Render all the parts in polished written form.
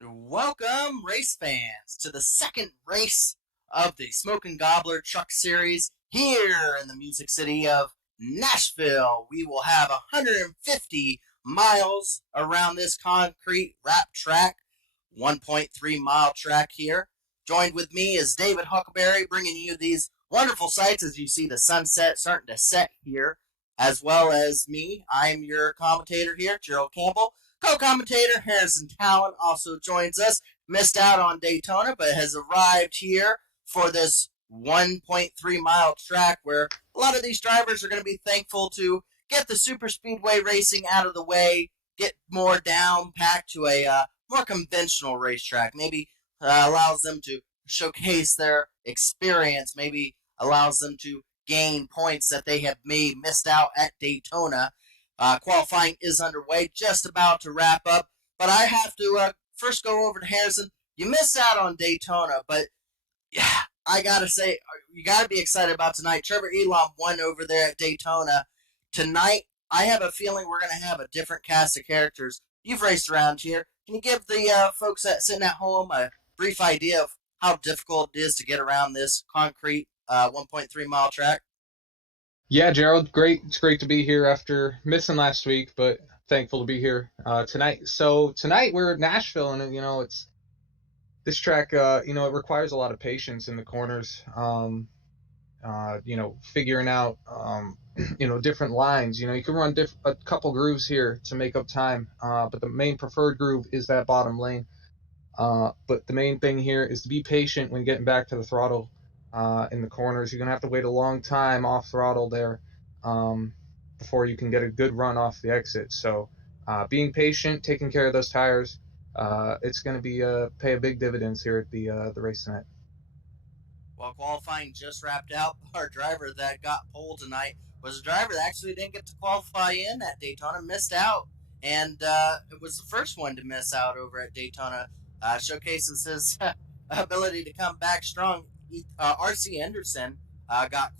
Welcome, race fans, to the second race of the Smokin Gobbler Truck Series here in the Music City of Nashville. We will have 150 miles around this concrete wrap track, 1.3 mile track here. Joined with me is David Huckleberry, bringing you these wonderful sights as you see the sunset starting to set here, as well as me. I'm your commentator here, Gerald Campbell. Co-commentator Harrison Talon also joins us. Missed out on Daytona, but has arrived here for this 1.3 mile track where a lot of these drivers are going to be thankful to get the super speedway racing out of the way, get more down packed to a more conventional racetrack. Maybe allows them to showcase their experience, maybe allows them to gain points that they have missed out at Daytona. Qualifying is underway, just about to wrap up. But I have to first go over to Harrison. You missed out on Daytona, but yeah, I got to say, you got to be excited about tonight. Trevor Elon won over there at Daytona. Tonight, I have a feeling we're going to have a different cast of characters. You've raced around here. Can you give the folks that sitting at home a brief idea of how difficult it is to get around this concrete 1.3 mile track? Yeah, Gerald, great. It's great to be here after missing last week, but thankful to be here tonight. So tonight we're at Nashville, and it's this track. It requires a lot of patience in the corners. Figuring out different lines. You can run a couple grooves here to make up time, but the main preferred groove is that bottom lane. But the main thing here is to be patient when getting back to the throttle. In the corners, you're gonna have to wait a long time off throttle there before you can get a good run off the exit. So being patient, taking care of those tires, it's gonna be pay a big dividends here at the race tonight. Well, qualifying just wrapped out. Our driver that got pole tonight was a driver that actually didn't get to qualify in at Daytona, missed out, and it was the first one to miss out over at Daytona. Showcases his ability to come back strong. R.C. Anderson got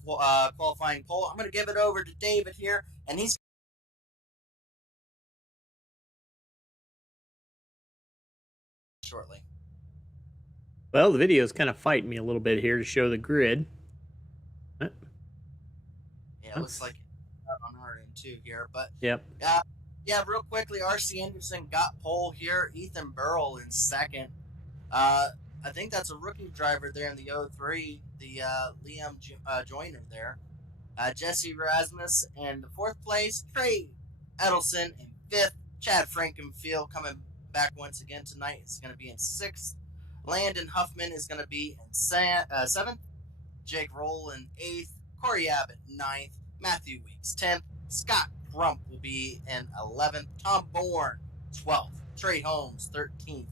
qualifying pole. I'm going to give it over to David here, and he's shortly. Well, the video is kind of fighting me a little bit here to show the grid. Yeah, it looks like on our end too here, but yep. Yeah, real quickly, R.C. Anderson got pole here. Ethan Burrell in second. I think that's a rookie driver there in the 03, the Liam Joyner there. Jesse Rasmus in the fourth place. Trey Edelson in fifth. Chad Frankenfield coming back once again tonight. It's going to be in sixth. Landon Huffman is going to be in seventh. Jake Roll in eighth. Cory Abbott ninth. Matthew Weeks 10th. Scott Crump will be in 11th. Tom Bourne 12th. Trey Holmes 13th.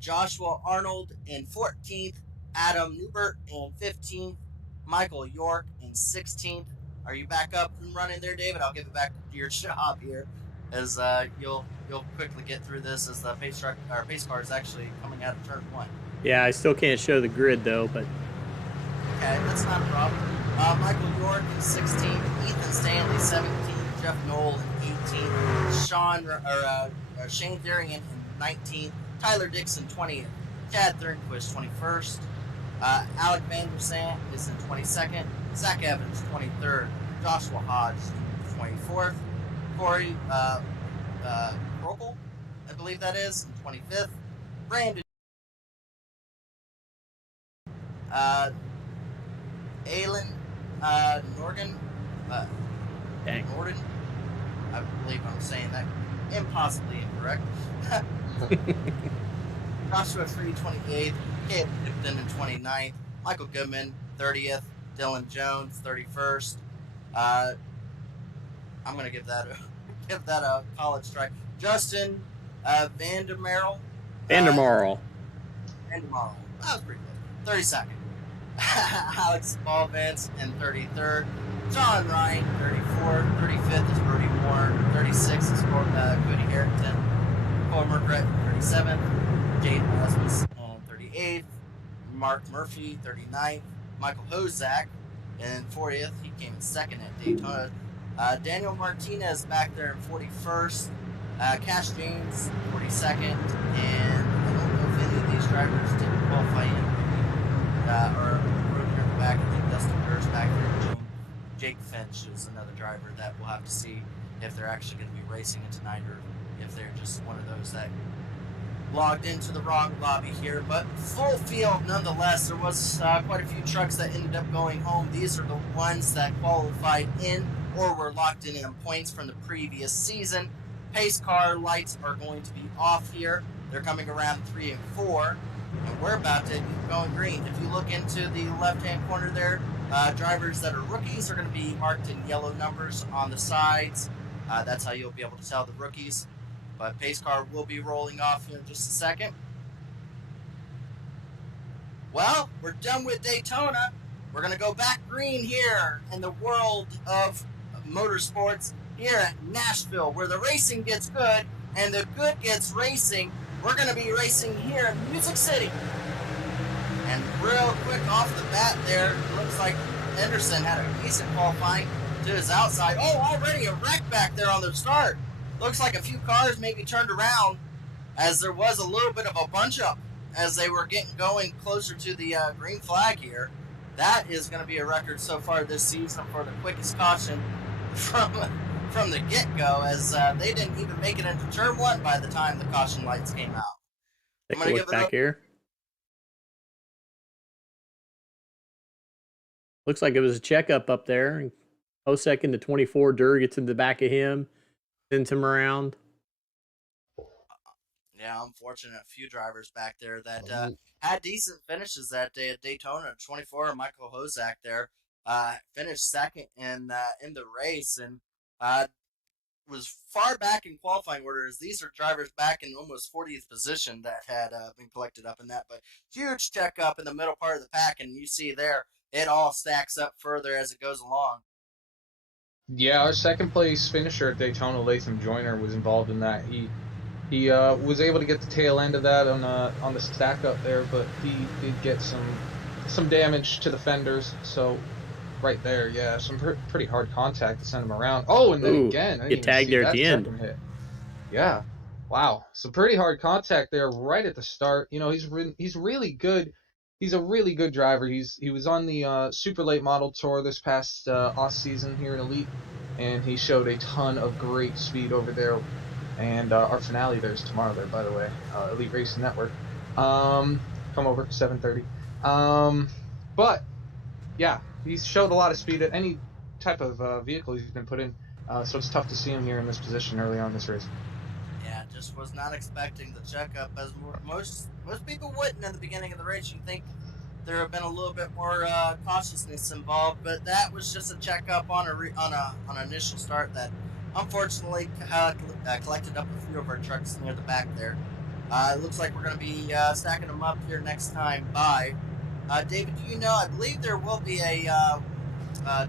Joshua Arnold in 14th, Adam Newbert in 15th, Michael York in 16th. Are you back up and running there, David? I'll give it back to your job here, as you'll quickly get through this as the pace car is actually coming out of turn one. Yeah, I still can't show the grid though, but okay, that's not a problem. Michael York in 16th, Ethan Stanley 17th, Jeff Knoll in 18th, Shane Darian in 19th. Tyler Dixon 20th, Chad Thornquist 21st, Alec Van Der Sant is in 22nd, Zach Evans 23rd, Joshua Hodge 24th, Corey Rockel, I believe that is, in 25th, Brandon Aylin Norgan, Norden, I believe I'm saying that impossibly incorrect. Joshua Free 28th, Caleb Tipton in 29th, Michael Goodman 30th, Dylan Jones 31st. I'm gonna give that a college try. Justin Vandermarl. Vandermarl. That was pretty good. 32nd. Alex Ballvance in 33rd. John Ryan 34th. 35th is Brody Warren. 36th is Cody Harrington. Cole Merkret, 37th, Jade Rasmus, 38th, Mark Murphy, 39th, Michael Hozak, in 40th. He came in second at Daytona. Daniel Martinez back there in 41st, Cash James, 42nd, and drivers didn't qualify in or room here in the back. I think Dustin Durst back there. Jake Finch is another driver that we'll have to see if they're actually going to be racing it tonight or if they're just one of those that logged into the wrong lobby here. But full field nonetheless. There was quite a few trucks that ended up going home. These are the ones that qualified in or were locked in points from the previous season. Pace car lights are going to be off here. They're coming around 3 and 4, and we're about to keep going green. If you look into the left-hand corner there, drivers that are rookies are going to be marked in yellow numbers on the sides. That's how you'll be able to tell the rookies. But pace car will be rolling off here in just a second. Well, we're done with Daytona. We're going to go back green here in the world of motorsports here at Nashville, where the racing gets good and the good gets racing. We're going to be racing here in Music City. And real quick off the bat there, looks like Henderson had a decent qualifying to his outside. Oh, already a wreck back there on the start. Looks like a few cars maybe turned around as there was a little bit of a bunch up as they were getting going closer to the green flag here. That is going to be a record so far this season for the quickest caution from the get-go, as they didn't even make it into turn 1 by the time the caution lights came out. Take a look back here. Looks like it was a checkup up there. Osek to 24. Durr gets in the back of him, sends him around. Yeah, unfortunate. A few drivers back there that had decent finishes that day at Daytona. 24, Michael Hozak there finished second in the race and was far back in qualifying order, as these are drivers back in almost 40th position that had been collected up in that. But huge checkup in the middle part of the pack, and you see there it all stacks up further as it goes along. Yeah, our second place finisher at Daytona, Latham Joyner, was involved in that. He was able to get the tail end of that on the stack up there, but he did get some damage to the fenders. So right there, yeah, some pretty hard contact to send him around. Oh, and then again, get tagged there at the end. Hit. Yeah, wow, some pretty hard contact there right at the start. You know, he's really good. He's a really good driver. He was on the Super Late Model Tour this past off season here in Elite, and he showed a ton of great speed over there. And our finale there's tomorrow there, by the way, Elite Racing Network. Come over 7:30. But yeah, he's showed a lot of speed at any type of vehicle he's been put in. So it's tough to see him here in this position early on in this race. Yeah, just was not expecting the checkup, as most people wouldn't in the beginning of the race. You think there have been a little bit more cautiousness involved, but that was just a checkup on an initial start that unfortunately collected up a few of our trucks near the back there. It looks like we're going to be stacking them up here next time by. David, do you know, I believe there will be a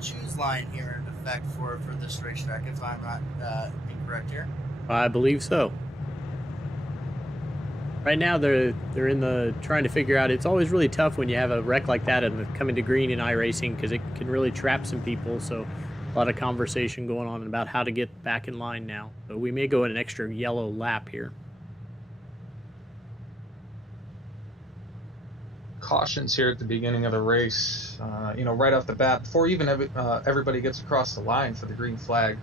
choose line here in effect for this racetrack, if I'm not incorrect here. I believe so. Right now they're in the trying to figure out. It's always really tough when you have a wreck like that and coming to green in iRacing, because it can really trap some people. So a lot of conversation going on about how to get back in line now. So we may go in an extra yellow lap here. Cautions here at the beginning of the race, you know, right off the bat, before even everybody gets across the line for the green flag,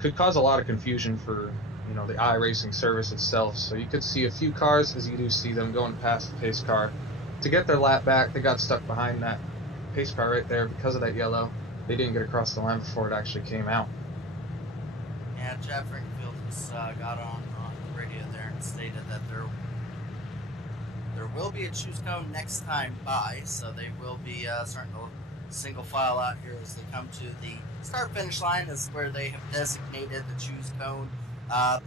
could cause a lot of confusion for, you know, the iRacing service itself. So you could see a few cars, as you do see them going past the pace car to get their lap back. They got stuck behind that pace car right there because of that yellow. They didn't get across the line before it actually came out. Yeah, Chad Frankfield just got on the radio there and stated that there will be a choose cone next time by, so they will be starting to single file out here as they come to the start finish line. Is where they have designated the choose cone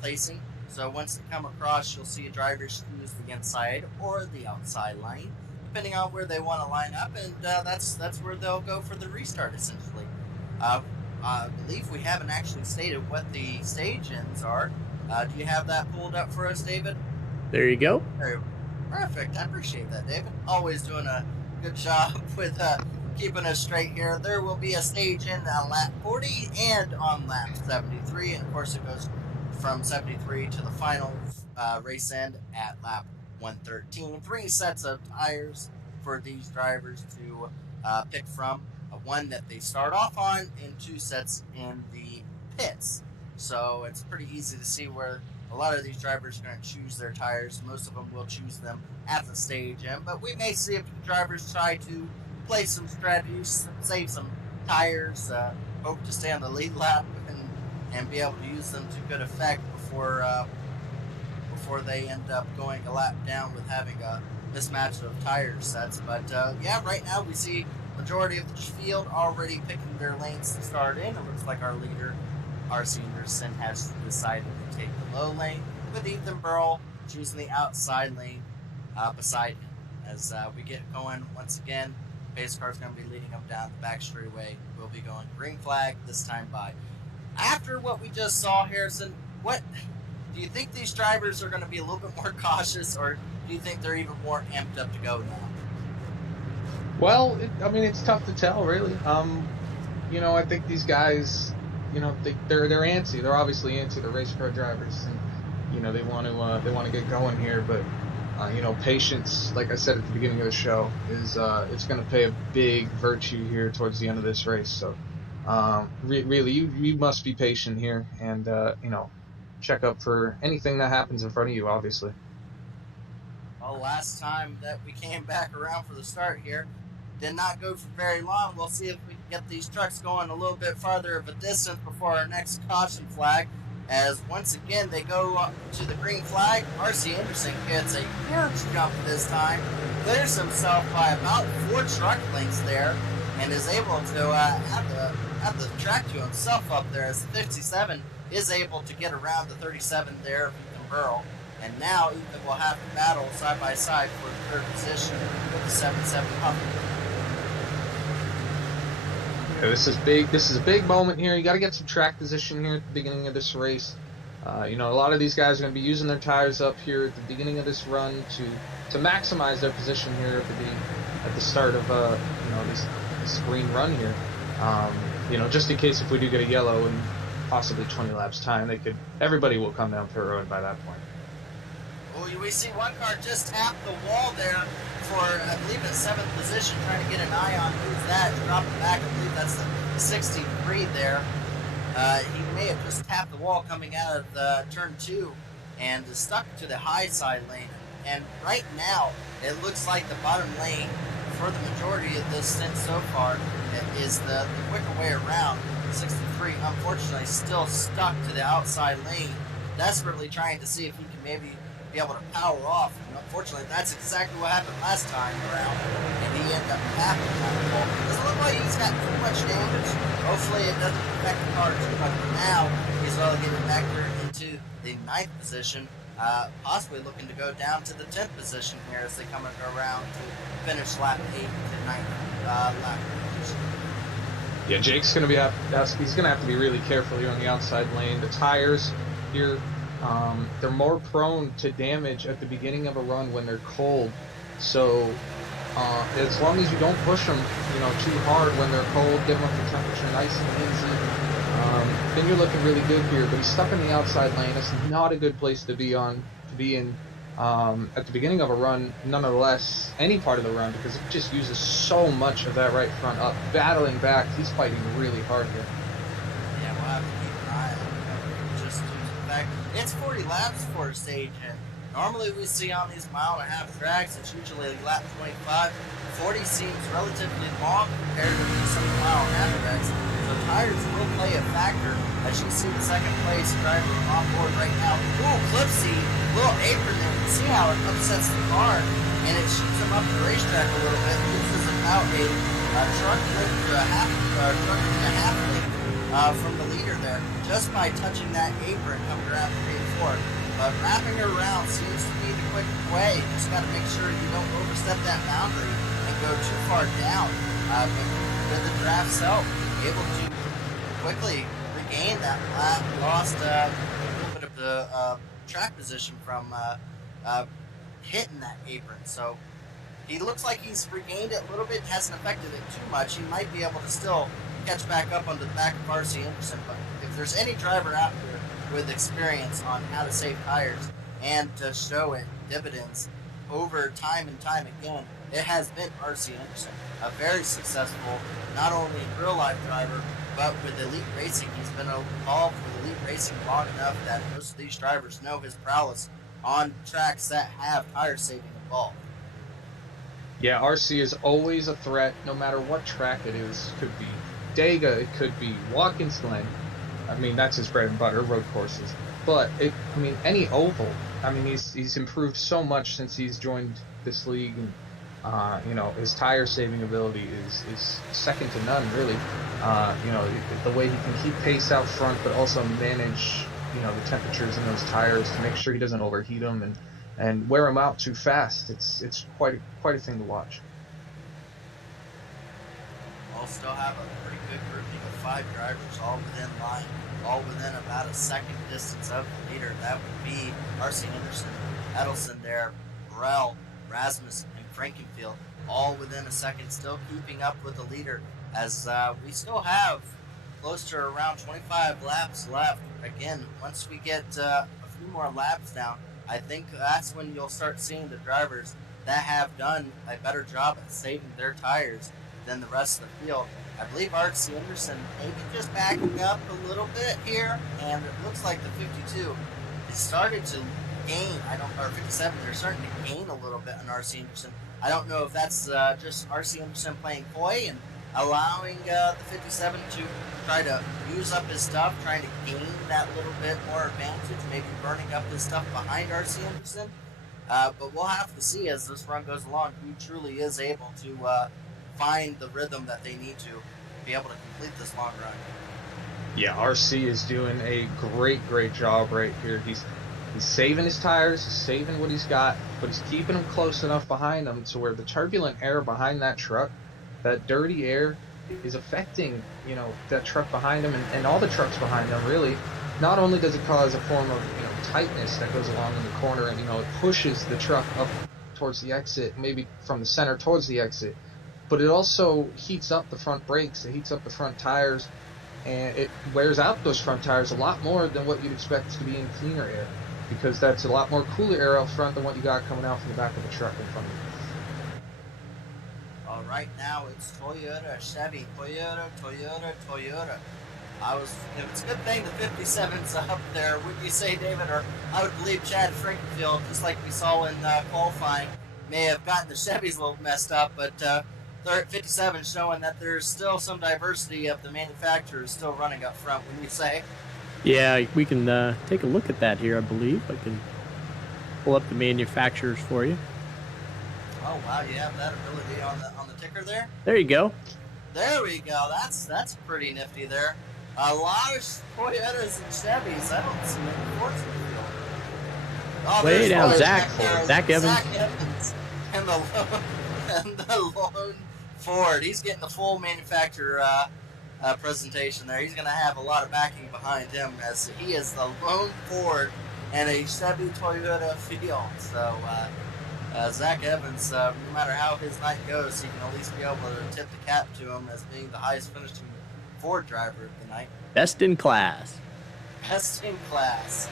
placing. So once they come across, you'll see drivers choose the inside or the outside line, depending on where they want to line up, and that's where they'll go for the restart, essentially. I believe we haven't actually stated what the stage ends are. Do you have that pulled up for us, David? There you go. Perfect. I appreciate that, David. Always doing a good job with keeping us straight here. There will be a stage end on lap 40 and on lap 73, and of course it goes from 73 to the final race end at lap 113. 3 sets of tires for these drivers to pick from. One that they start off on, and 2 sets in the pits. So it's pretty easy to see where a lot of these drivers are going to choose their tires. Most of them will choose them at the stage end, but we may see a few drivers try to play some strategies, save some tires, hope to stay on the lead lap and be able to use them to good effect before they end up going a lap down with having a mismatch of tire sets. But yeah, right now we see majority of the field already picking their lanes to start in. It looks like our leader, R.C. Anderson, has decided to take the low lane, with Ethan Burrell choosing the outside lane beside him. As we get going once again, pace car is going to be leading them down the back straightaway. We'll be going green flag this time by. After what we just saw, Harrison, what do you think these drivers are going to be a little bit more cautious, or do you think they're even more amped up to go now? Well, it's tough to tell, really. I think these guys, they're antsy. They're obviously antsy. They're race car drivers, and they want to get going here. But patience, like I said at the beginning of the show, is it's going to pay a big virtue here towards the end of this race. So, really, you must be patient here, and check up for anything that happens in front of you, obviously. Well, last time that we came back around for the start here, did not go for very long. We'll see if we can get these trucks going a little bit farther of a distance before our next caution flag. As once again they go to the green flag, R.C. Anderson gets a huge jump this time, clears himself by about 4 truck lengths there, and is able to have the track to himself up there, as the 57 is able to get around the 37 there of Ethan Burrell. And now Ethan will have to battle side by side for the 3rd position with the 77 Huckleberry. Yeah, this is big. This is a big moment here. You got to get some track position here at the beginning of this race. A lot of these guys are going to be using their tires up here at the beginning of this run to maximize their position here at the start of this green run here. Just in case if we do get a yellow and possibly 20 laps time, everybody will come down pit road by that point. Well, we see one car just tap the wall there for, I believe, in 7th position, trying to get an eye on who's that. Drop it back. I believe that's the 63 there. He may have just tapped the wall coming out of the turn 2 and is stuck to the high side lane. And right now, it looks like the bottom lane for the majority of this stint so far is the quicker way around. 63, unfortunately, still stuck to the outside lane, desperately trying to see if he can maybe be able to power off. And unfortunately, that's exactly what happened last time around, and he ended up tapping that wall. Doesn't look like he's got too much damage. Hopefully, it doesn't affect the car too much. But now he's relegated back there into the 9th position, possibly looking to go down to the 10th position here as they come around to finish lap 8 to 9th lap position. Yeah, Jake's going to he's going to have to be really careful here on the outside lane. The tires here, they're more prone to damage at the beginning of a run when they're cold. So as long as you don't push them, too hard when they're cold, give them the temperature nice and easy, then you're looking really good here. But he's stuck in the outside lane. It's not a good place to be in at the beginning of a run, nonetheless, any part of the run, because it just uses so much of that right front up. Battling back, he's fighting really hard here. Yeah, we'll have to keep an eye on it, just due to the fact it's 40 laps for a stage, and normally we see on these 1.5 mile tracks, it's usually lap 25. 40 seems relatively long compared to some 1.5 mile tracks, so tires will play a factor. As you see the 2nd place driver on board right now. Ooh, Clipsy, little apron there. You can see how it upsets the car, and it shoots him up the racetrack a little bit. This is about a truck length to a half length from the leader there, just by touching that apron coming around 3 and 4. But wrapping her around seems to be the quick way. You just got to make sure you don't overstep that boundary and go too far down. But with the draft's help, able to quickly regain that lap, lost a little bit of the track position from hitting that apron. So he looks like he's regained it a little bit, hasn't affected it too much. He might be able to still catch back up onto the back of R.C. Anderson, but if there's any driver out there with experience on how to save tires and to show it dividends over time and time again, it has been R.C. Anderson, a very successful, not only in real life driver, but with elite racing. He's been involved with elite racing long enough that most of these drivers know his prowess on tracks that have tire saving involved. Yeah, RC is always a threat, no matter what track it is. It could be Dega, it could be Watkins Glen. I mean, that's his bread and butter, road courses. But any oval. I mean, he's improved so much since he's joined this league, and his tire saving ability is second to none, really. The way he can keep pace out front, but also manage the temperatures in those tires to make sure he doesn't overheat them and wear them out too fast. It's quite a thing to watch. We'll still have a pretty good grouping of 5 drivers, all within line, all within about a second distance of the leader. That would be R.C. Anderson, Edelson there, Burrell, Rasmus, and Frankenfield, all within a second, still keeping up with the leader, as we still have close to around 25 laps left. Again, once we get a few more laps down, I think that's when you'll start seeing the drivers that have done a better job at saving their tires than the rest of the field. I believe R.C. Anderson maybe just backing up a little bit here, and it looks like the 52 is started to gain. Or 57, they're starting to gain a little bit on R.C. Anderson. I don't know if that's just R.C. Anderson playing coy and allowing the 57 to try to use up his stuff, trying to gain that little bit more advantage, maybe burning up his stuff behind R.C. Anderson. But we'll have to see as this run goes along who truly is able to find the rhythm that they need to be able to complete this long run. Yeah, RC is doing a great job right here. He's saving his tires, he's saving what he's got, but he's keeping them close enough behind him to where the turbulent air behind that truck, that dirty air, is affecting that truck behind him and all the trucks behind him. Really, not only does it cause a form of tightness that goes along in the corner, and it pushes the truck up towards the exit, maybe from the center towards the exit, but it also heats up the front brakes, it heats up the front tires, and it wears out those front tires a lot more than what you'd expect to be in cleaner air, because that's a lot more cooler air out front than what you got coming out from the back of the truck in front of you. Right now it's Toyota, Chevy, Toyota. It's a good thing the 57's up there, wouldn't you say, David? Or I would believe Chad Frankenfield, just like we saw in qualifying, may have gotten the Chevys a little messed up, but 57 showing that there's still some diversity of the manufacturers still running up front, wouldn't you say? Yeah, we can take a look at that here, I believe. I can pull up the manufacturers for you. Oh wow, you have that ability on the ticker there? There you go. There we go. That's pretty nifty there. A lot of Toyotas and Chevys. I don't see many Fords in the field. Oh, way down, Zach Evans. Zach Evans and the lone Ford. He's getting the full manufacturer presentation there. He's going to have a lot of backing behind him, as he is the lone Ford and a Chevy Toyota field. So Zach Evans, no matter how his night goes, he can at least be able to tip the cap to him as being the highest finishing Ford driver of the night. Best in class. Best in class.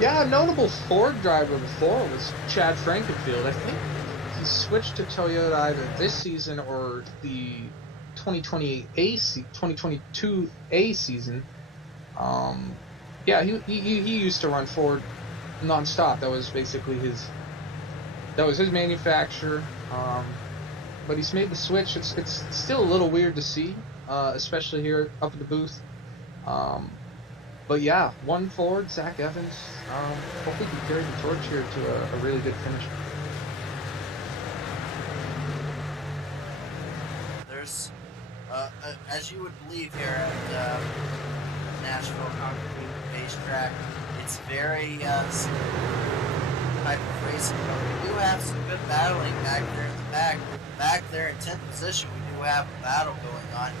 Yeah, a notable Ford driver before was Chad Frankenfield. I think he switched to Toyota either this season or the 2022 A season. He used to run Ford nonstop. That was basically his manufacturer. But he's made the switch. It's still a little weird to see, especially here up at the booth. But yeah, one Ford, Zach Evans. Hopefully he can carry the torch here to a really good finish. There's, as you would believe here at Nashville Concrete Racetrack, it's very type of racing. But we do have some good battling back there in the back. Back there in 10th position, we do have a battle going on.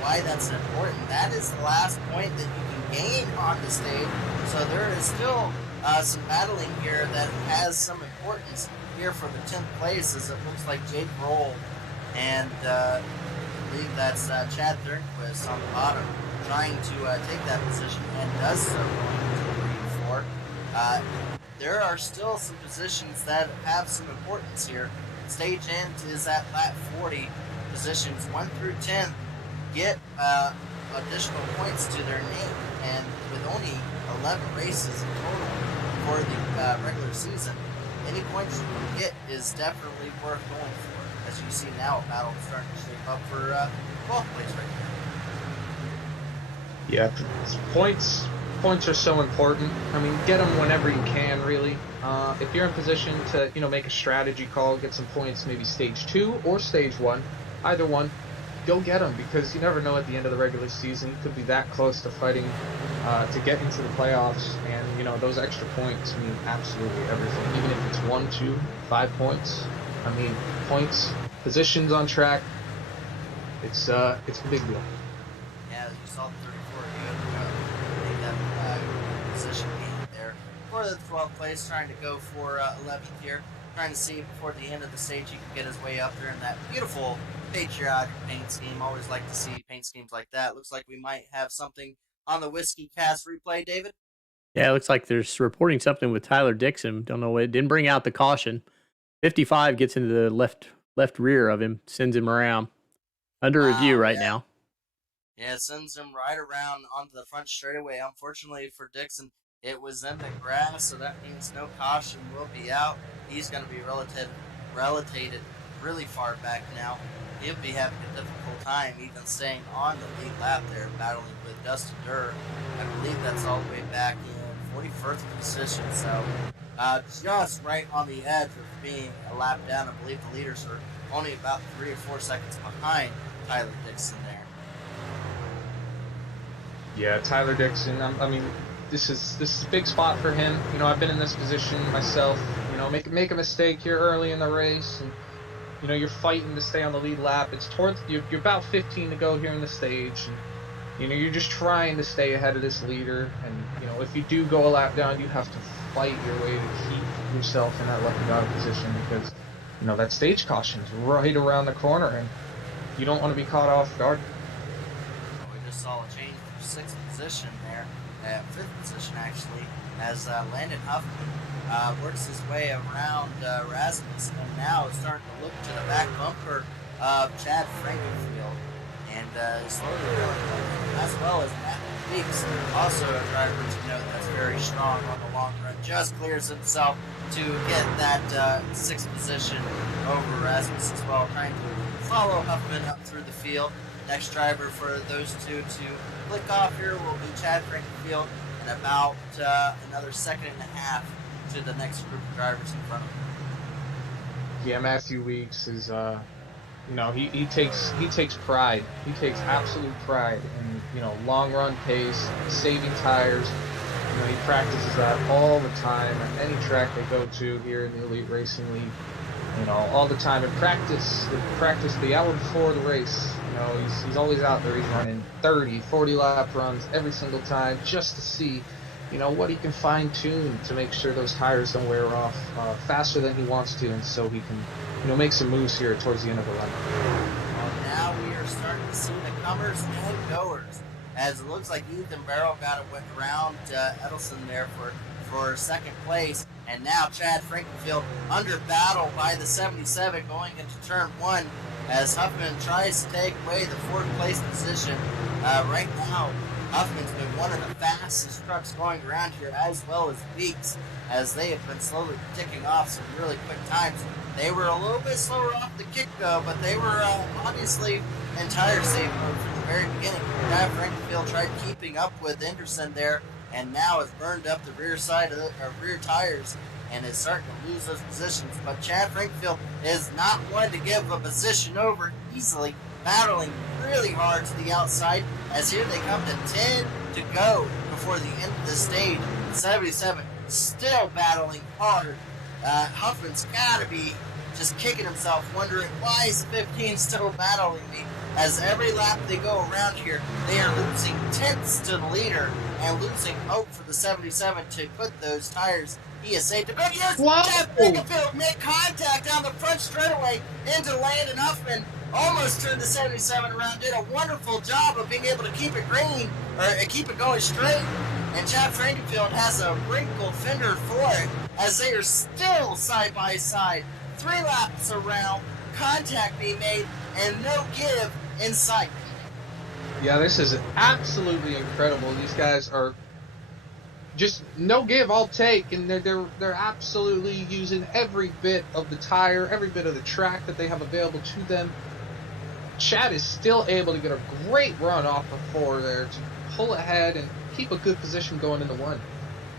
Why that's important, that is the last point that you can gain on the stage. So there is still some battling here that has some importance here for the 10th place, as it looks like Jake Roll and I believe that's Chad Thornquist on the bottom trying to take that position, and does so going to 3 and 4. there are still some positions that have some importance here. Stage end is at lap 40. Positions 1 through 10 get additional points to their name, and with only 11 races in total for the regular season, any points you can get is definitely worth going for. As you see now, a battle starting to shape up for 12th place right Yeah, points are so important. I mean, get them whenever you can, really. If you're in position to, make a strategy call, get some points, maybe stage 2 or stage 1, either one, go get them, because you never know at the end of the regular season. You could be that close to fighting to get into the playoffs, and those extra points mean absolutely everything. Even if it's 1, 2, 5 points. I mean, points, positions on track. It's a big deal. Yeah, as you saw the 34 make that position gain there for the 12th place, trying to go for 11th here, trying to see before the end of the stage he can get his way up there in that beautiful patriotic paint scheme. Always like to see paint schemes like that. Looks like we might have something on the Whiskey Cast replay, David. Yeah, it looks like there's reporting something with Tyler Dixon. Don't know. It didn't bring out the caution. 55 gets into the left rear of him, sends him around. Under review right now. Yeah, it sends him right around onto the front straightaway. Unfortunately for Dixon, it was in the grass, so that means no caution will be out. He's going to be relegated really far back now. He'll be having a difficult time even staying on the lead lap there, battling with Dustin Durr. I believe that's all the way back in 41st position, so just right on the edge of being a lap down. I believe the leaders are only about 3 or 4 seconds behind Tyler Dixon there. Yeah, Tyler Dixon. I mean, this is a big spot for him. I've been in this position myself. Make a mistake here early in the race, and you're fighting to stay on the lead lap. It's towards you're about 15 to go here in the stage, and you're just trying to stay ahead of this leader. And if you do go a lap down, you have to fight your way to keep yourself in that lucky dog position, because that stage caution's right around the corner, and you don't want to be caught off guard. We just saw a change from 6th position there, 5th position actually, as Landon Huffman works his way around Rasmus, and now is starting to look to the back bumper of Chad Frankenfield, and slowly going, as well as Matt Weeks, also a driver that's very strong on the long run, just clears himself to get that 6th position over Rasmus as well, trying to follow Huffman up through the field. Next driver for those two to click off here will be Chad Frankenfield, and about another second and a half to the next group of drivers in front of him. Yeah, Matthew Weeks is he takes pride. He takes absolute pride in long run pace, saving tires. He practices that all the time at any track they go to here in the Elite Racing League. All the time in practice. The hour before the race. He's always out there. He's running 30, 40 lap runs every single time, just to see what he can fine tune to make sure those tires don't wear off faster than he wants to, and so he can make some moves here towards the end of the run. Well, now we are starting to see the comers and goers, as it looks like Ethan Barrow got around Edelson there for second place, and now Chad Frankenfield under battle by the 77 going into turn 1, as Huffman tries to take away the 4th place position. Right now, Huffman's been one of the fastest trucks going around here, as well as Weeks, as they have been slowly ticking off some really quick times. They were a little bit slower off the kick-go, but they were obviously in tire save mode from the very beginning. Chad Frankenfield tried keeping up with Anderson there, and now has burned up the rear side of the rear tires and is starting to lose those positions. But Chad Frankenfield is not one to give a position over easily, battling really hard to the outside, as here they come to 10 to go before the end of the stage. 77 still battling hard. Huffman's got to be just kicking himself, wondering why is 15 still battling me. As every lap they go around here, they are losing tenths to the leader and losing hope for the 77 to put those tires ESA to good use. Chad Frankenfield made contact on the front straightaway into Landon Huffman. Almost turned the 77 around, did a wonderful job of being able to keep it green, or keep it going straight. And Chad Frankenfield has a wrinkled fender for it, as they are still side by side. 3 laps around, contact being made, and no give in sight. Yeah, this is absolutely incredible. These guys are just no give, all take, and they're absolutely using every bit of the tire, every bit of the track that they have available to them. Chad is still able to get a great run off of 4 there to pull ahead and keep a good position going into 1.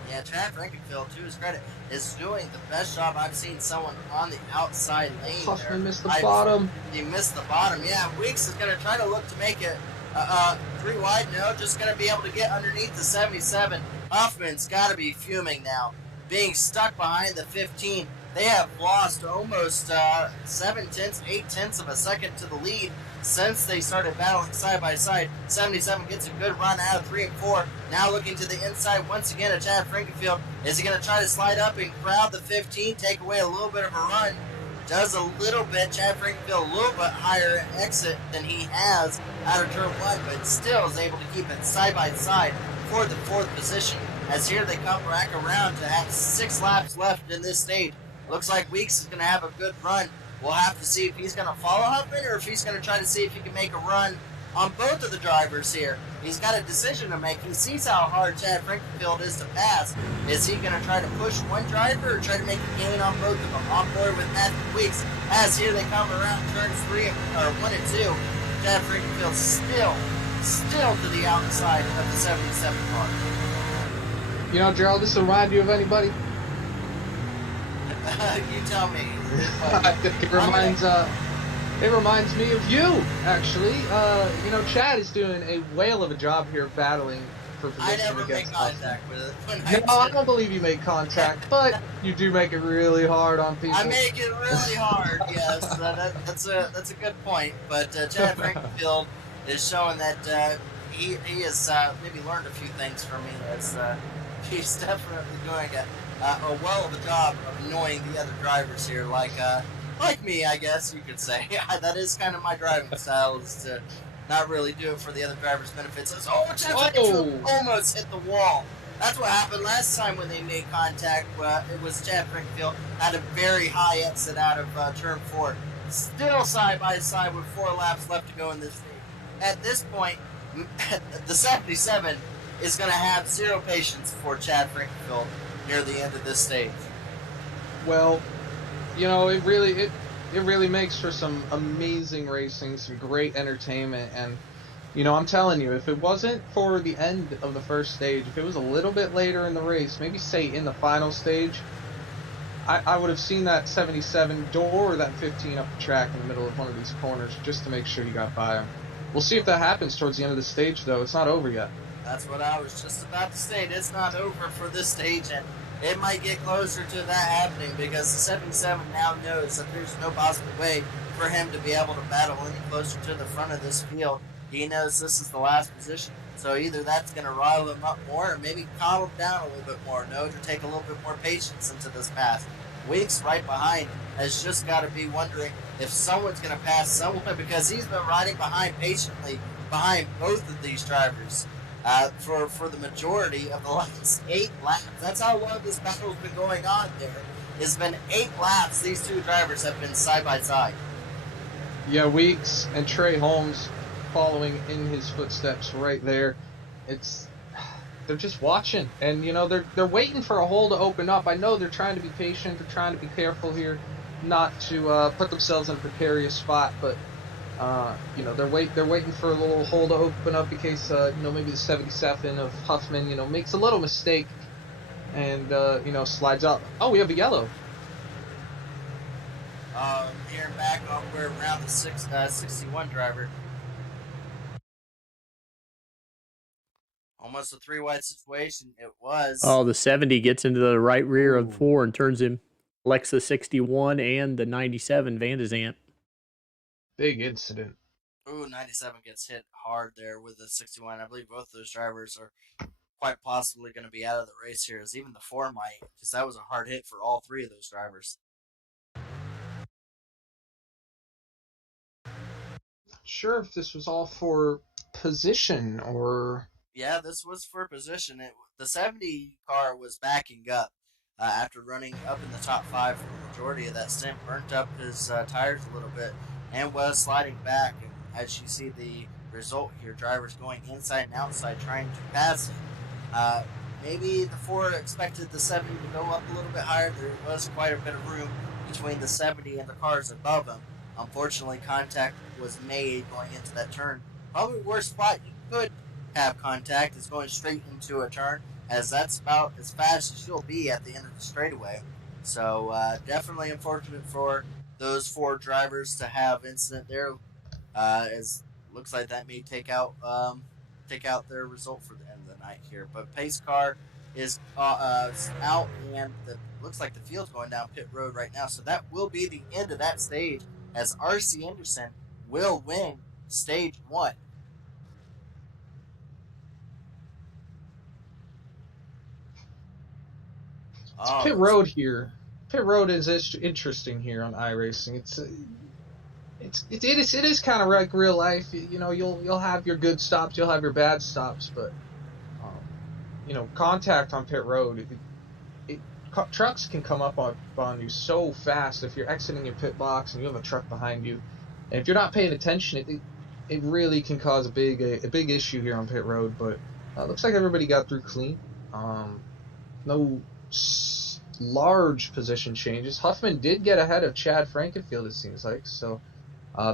Yeah, Chad Frankenfield, to his credit, is doing the best job I've seen someone on the outside lane there. Huffman missed the bottom. He missed the bottom, yeah. Weeks is going to try to look to make it 3 wide. No, just going to be able to get underneath the 77. Huffman's got to be fuming now, being stuck behind the 15. They have lost almost 7/10, 8/10 of a second to the lead since they started battling side by side. 77 gets a good run out of 3 and 4. Now looking to the inside once again at Chad Frankenfield. Is he going to try to slide up and crowd the 15, take away a little bit of a run? Does a little bit. Chad Frankenfield a little bit higher exit than he has out of turn 1, but still is able to keep it side by side for the 4th position. As here they come back around to have 6 laps left in this stage. Looks like Weeks is going to have a good run. We'll have to see if he's going to follow Huffman or if he's going to try to see if he can make a run on both of the drivers here. He's got a decision to make. He sees how hard Chad Frankenfield is to pass. Is he going to try to push one driver or try to make a gain on both of them? On board with Matthew Weeks. As here they come around turns 1 and 2. Chad Frankenfield still to the outside of the 77 car. You know, Gerald, this will remind you of anybody? You tell me. I think it reminds me of you, actually. You know, Chad is doing a whale of a job here battling for position I never make against contact with it. No, I don't believe you make contact, but you do make it really hard on people. I make it really hard, yes. That's a good point. But Chad Frankenfield is showing that he has maybe learned a few things from me. He's definitely doing a well of a job of annoying the other drivers here, like me, I guess you could say. That is kind of my driving style, is to not really do it for the other drivers' benefits. Chad Frankenfield almost hit the wall. That's what happened last time when they made contact. It was Chad Frankenfield had a very high exit out of turn 4. Still side by side with 4 laps left to go in this stage. At this point, the 77 is going to have zero patience for Chad Frankenfield near the end of this stage. Well, you know, it really makes for some amazing racing, some great entertainment, and you know, I'm telling you, if it wasn't for the end of the first stage, if it was a little bit later in the race, maybe say in the final stage, I would have seen that 77 door that 15 up the track in the middle of one of these corners just to make sure he got by him. We'll see if that happens towards the end of the stage, though. It's not over yet. That's what I was just about to state. It's not over for this stage, and it might get closer to that happening because the 77 now knows that there's no possible way for him to be able to battle any closer to the front of this field. He knows this is the last position, so either that's going to rile him up more or maybe calm him down a little bit more. No, to take a little bit more patience into this pass. Weeks right behind has just got to be wondering if someone's going to pass someone because he's been riding behind patiently behind both of these drivers for the majority of the last 8 laps. That's how long this battle's been going on there. It's been 8 laps. These two drivers have been side by side. Yeah, Weeks and Trey Holmes following in his footsteps right there. They're just watching, and you know they're waiting for a hole to open up. I know they're trying to be patient, they're trying to be careful here, not to put themselves in a precarious spot. But you know they're waiting for a little hole to open up in case you know, maybe the 77 of Huffman, you know, makes a little mistake and you know, slides up. Oh, we have a yellow. Here back on we're around the 61 driver. Almost a 3 wide situation. It was. Oh, the 70 gets into the right rear of 4 and turns him. Collects the 61 and the 97 Van de Zandt. Big incident. Ooh, 97 gets hit hard there with the 61. I believe both those drivers are quite possibly going to be out of the race here, as even the 4 might, because that was a hard hit for all 3 of those drivers. Not sure if this was all for position or... Yeah, this was for position. The 70 car was backing up. after running up in the top 5 for the majority of that stint, burnt up his tires a little bit and was sliding back. And as you see the result here, drivers going inside and outside trying to pass him. Maybe the 4 expected the 70 to go up a little bit higher. There was quite a bit of room between the 70 and the cars above him. Unfortunately, contact was made going into that turn. Probably the worst spot you could have contact is going straight into a turn, as that's about as fast as you'll be at the end of the straightaway. So definitely unfortunate for those 4 drivers to have incident there, as looks like that may take out their result for the end of the night here. But pace car is out, and looks like the field's going down pit road right now. So that will be the end of that stage, as R.C. Anderson will win stage 1. Pit road here. Pit road is interesting here on iRacing. It is kind of like real life. You know, you'll have your good stops, you'll have your bad stops, but contact on pit road. Trucks can come up on you so fast if you're exiting your pit box and you have a truck behind you, and if you're not paying attention, it really can cause a big issue here on pit road. But looks like everybody got through clean. No large position changes. Huffman did get ahead of Chad Frankenfield, it seems like, so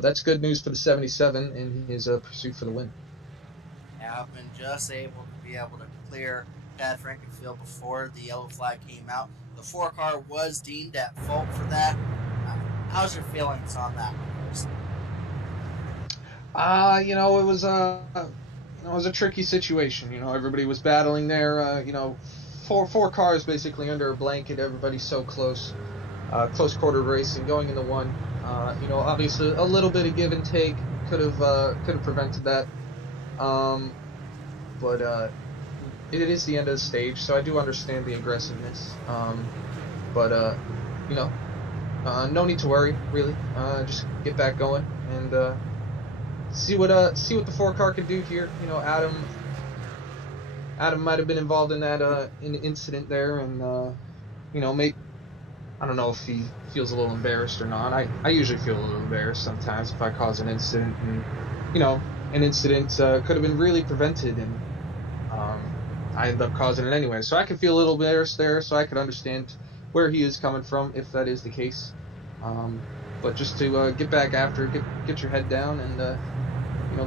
that's good news for the 77 in his pursuit for the win. Huffman just able to clear Chad Frankenfield before the yellow flag came out. The 4 car was deemed at fault for that. How's your feelings on that one, first? It was a tricky situation. Everybody was battling there. Four cars basically under a blanket. Everybody's so close. Close quarter racing going into one. Obviously a little bit of give and take could have prevented that. But it is the end of the stage, so I do understand the aggressiveness. No need to worry, really. Just get back going and see what the 4 car can do here. Adam might have been involved in that incident there, and I don't know if he feels a little embarrassed or not. I usually feel a little embarrassed sometimes if I cause an incident, and an incident could have been really prevented, and I end up causing it anyway. So I can feel a little embarrassed there, so I could understand where he is coming from if that is the case. But just to get back after, get your head down, and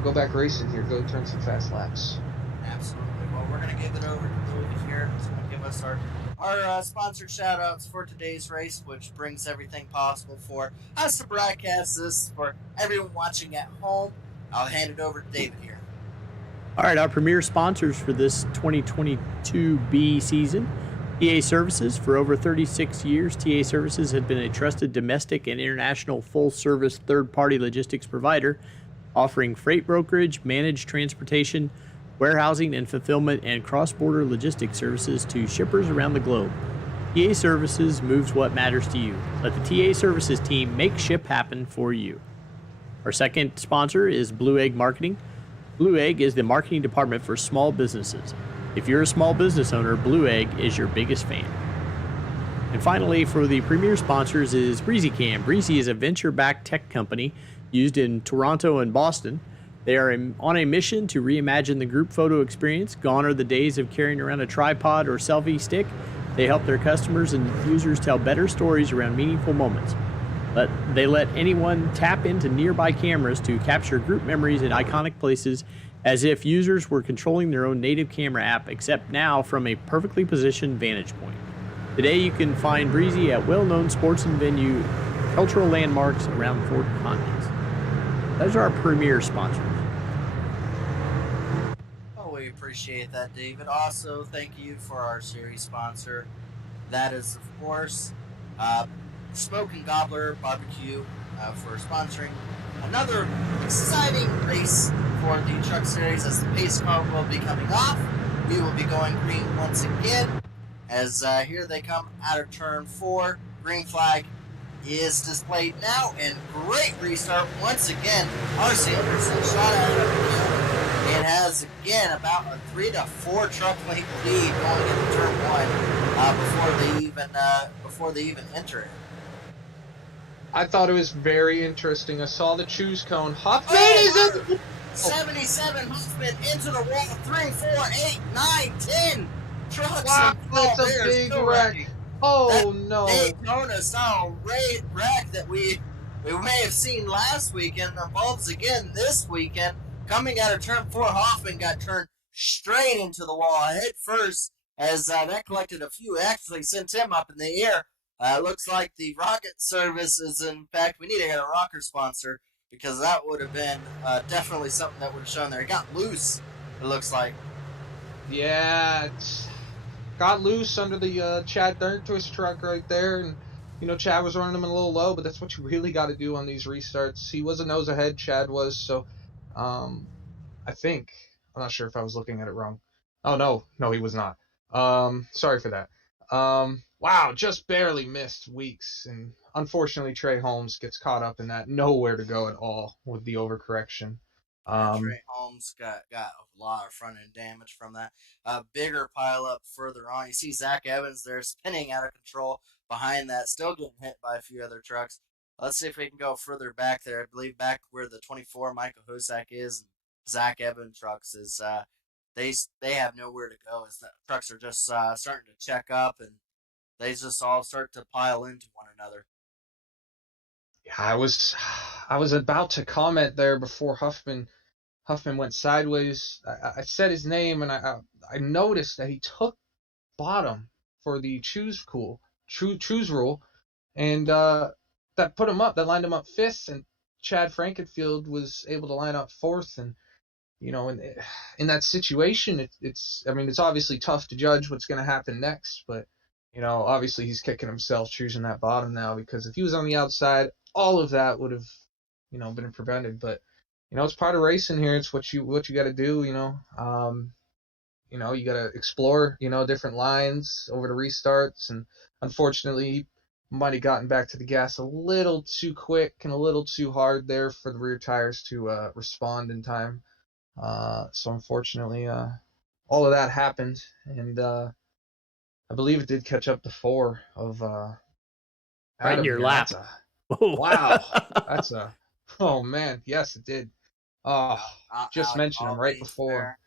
go back racing here, go turn some fast laps. Absolutely. Well, we're going to give it over to Louis here. He's going to give us our sponsored shout-outs for today's race, which brings everything possible for us to broadcast this for everyone watching at home. I'll hand it over to David here. All right, our premier sponsors for this 2022B season, TA Services. For over 36 years, TA Services has been a trusted domestic and international full-service third-party logistics provider, offering freight brokerage, managed transportation, warehousing and fulfillment, and cross-border logistics services to shippers around the globe. TA Services moves what matters to you. Let the TA Services team make ship happen for you. Our second sponsor is Blue Egg Marketing. Blue Egg is the marketing department for small businesses. If you're a small business owner, Blue Egg is your biggest fan. And finally, for the premier sponsors is BreezyCam. Breezy is a venture-backed tech company used in Toronto and Boston. They are on a mission to reimagine the group photo experience. Gone are the days of carrying around a tripod or selfie stick. They help their customers and users tell better stories around meaningful moments. They let anyone tap into nearby cameras to capture group memories at iconic places, as if users were controlling their own native camera app, except now from a perfectly positioned vantage point. Today you can find Breezy at well-known sports and venue cultural landmarks around 4 continents. Those are our premier sponsors. Oh, we appreciate that, David. Also, thank you for our series sponsor. That is, of course, Smokin Gobbler Barbecue for sponsoring another exciting race for the truck series, as the pace car will be coming off. We will be going green once again, as here they come out of turn 4. Green flag is displayed now, and great restart once again. R.C. Anderson shot out of the It has, again, about a 3 to 4 truck length lead going into turn 1 before they even enter it. I thought it was very interesting. I saw the choose cone. Huffman is in. 77 Huffman into the wall. 3, 4, 8, 9, 10 trucks. Wow, that's a big wreck. Oh, no. Daytona style wreck that we may have seen last weekend involves again this weekend. Coming out of turn 4, Hoffman got turned straight into the wall head first as that collected a few, actually sent him up in the air. Looks like the rocket service is, in fact, we need to get a rocker sponsor because that would have been definitely something that would have shown there. It got loose, it looks like. Yeah, it got loose under the Chad Thurnquist truck right there. And, Chad was running him a little low, but that's what you really got to do on these restarts. He was a nose ahead, Chad was, so I think. I'm not sure if I was looking at it wrong. Oh, no, he was not. Sorry for that. Wow, just barely missed Weeks, and unfortunately Trey Holmes gets caught up in that. Nowhere to go at all with the overcorrection. Trey Holmes got a lot of front end damage from that. Bigger pile up further on. You see Zach Evans there spinning out of control behind that, still getting hit by a few other trucks. Let's see if we can go further back there. I believe back where the 24 Michael Hosak is, and Zach Evans trucks is they have nowhere to go as the trucks are just starting to check up, and they just all start to pile into one another. Yeah, I was about to comment there before Huffman went sideways. I said his name, and I noticed that he took bottom for the choose rule, and that put him up. That lined him up fifth, and Chad Frankenfield was able to line up fourth. And in that situation, it's obviously tough to judge what's going to happen next, but obviously he's kicking himself choosing that bottom now, because if he was on the outside, all of that would have been prevented. But it's part of racing here. It's what you got to do. You got to explore different lines over the restarts, and unfortunately he might have gotten back to the gas a little too quick and a little too hard there for the rear tires to respond in time. So unfortunately all of that happened, and I believe it did catch up to 4 of right in your lap. Wow. Oh man, yes it did. Just mentioned him right before.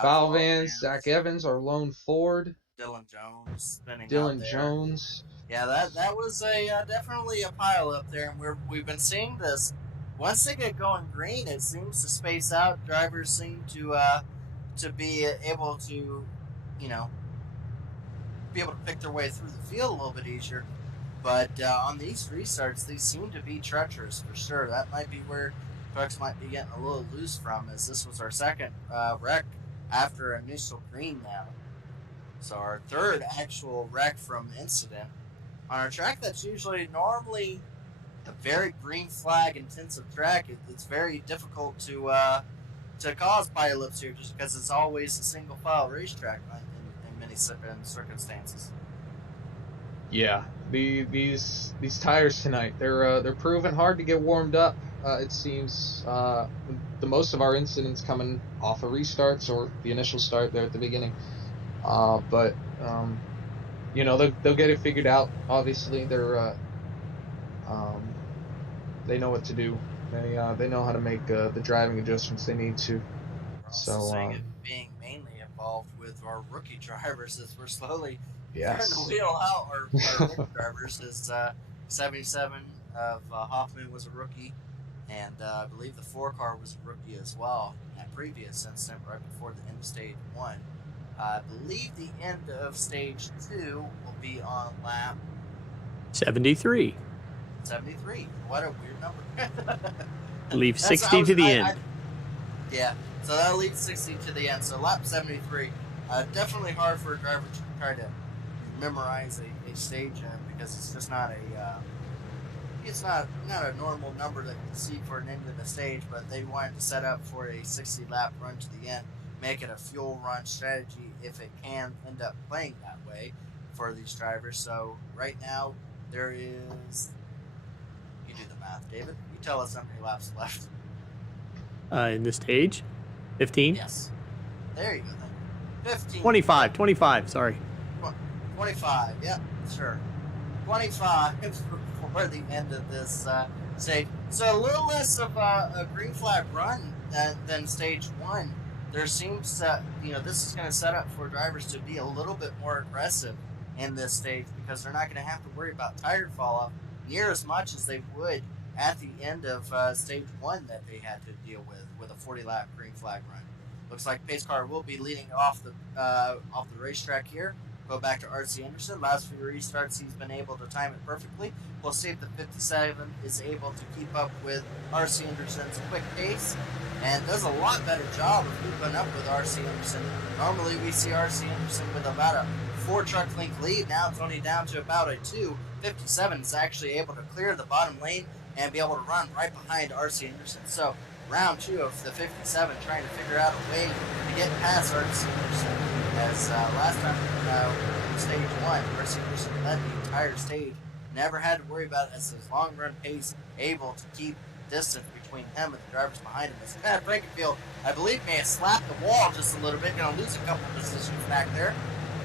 Val Vance, Zach Evans, our lone Ford. Dylan Jones spinning Dylan out there. Jones. Yeah, that was definitely a pile up there, and we've been seeing this. Once they get going green, it seems to space out. Drivers seem to be able to, be able to pick their way through the field a little bit easier. But on these restarts, they seem to be treacherous for sure. That might be where trucks might be getting a little loose from, as this was our second wreck after initial green now. So our third actual wreck from incident on a track that's usually normally a very green flag intensive track. It's very difficult to cause pileups here, just because it's always a single file racetrack in many circumstances. Yeah, these tires tonight, they're proving hard to get warmed up. It seems the most of our incidents coming off of restarts or the initial start there at the beginning. But they'll get it figured out. Obviously, they know what to do. They know how to make the driving adjustments they need to. Being mainly involved with our rookie drivers as we're slowly starting to wheel out our rookie drivers. As 77 of Hoffman was a rookie, and I believe the 4 car was a rookie as well in that previous incident right before the end of stage 1. I believe the end of stage 2 will be on lap 73. 73. What a weird number. Leave 60 to the end. Yeah, so that'll leave 60 to the end. So lap 73. Definitely hard for a driver to try to memorize a stage because it's just not a normal number that you can see for an end of the stage, but they wanted to set up for a 60 lap run to the end, make it a fuel run strategy if it can end up playing that way for these drivers. So right now there is, you do the math, David. You tell us how many laps left. In this stage, 15? Yes. There you go. 15. 25, sorry. 25, yep, sure. 25 for the end of this stage. So a little less of a green flag run than stage 1. There seems this is going to set up for drivers to be a little bit more aggressive in this stage, because they're not going to have to worry about tire fall off near as much as they would at the end of stage 1 that they had to deal with a 40-lap green flag run. Looks like pace car will be leading off the racetrack here. Go back to R.C. Anderson. Last few restarts, he's been able to time it perfectly. We'll see if the 57 is able to keep up with R.C. Anderson's quick pace, and does a lot better job of keeping up with R.C. Anderson. Normally, we see R.C. Anderson with about a 4-truck length lead. Now it's only down to about a 2. 57 is actually able to clear the bottom lane and be able to run right behind R.C. Anderson. So round 2 of the 57, trying to figure out a way to get past R.C. Anderson. As last time in stage 1, R.C. Anderson led the entire stage. Never had to worry about it, as his long run pace able to keep distance between him and the drivers behind him. As Pat Frankenfield, I believe, may have slapped the wall just a little bit, going to lose a couple of positions back there.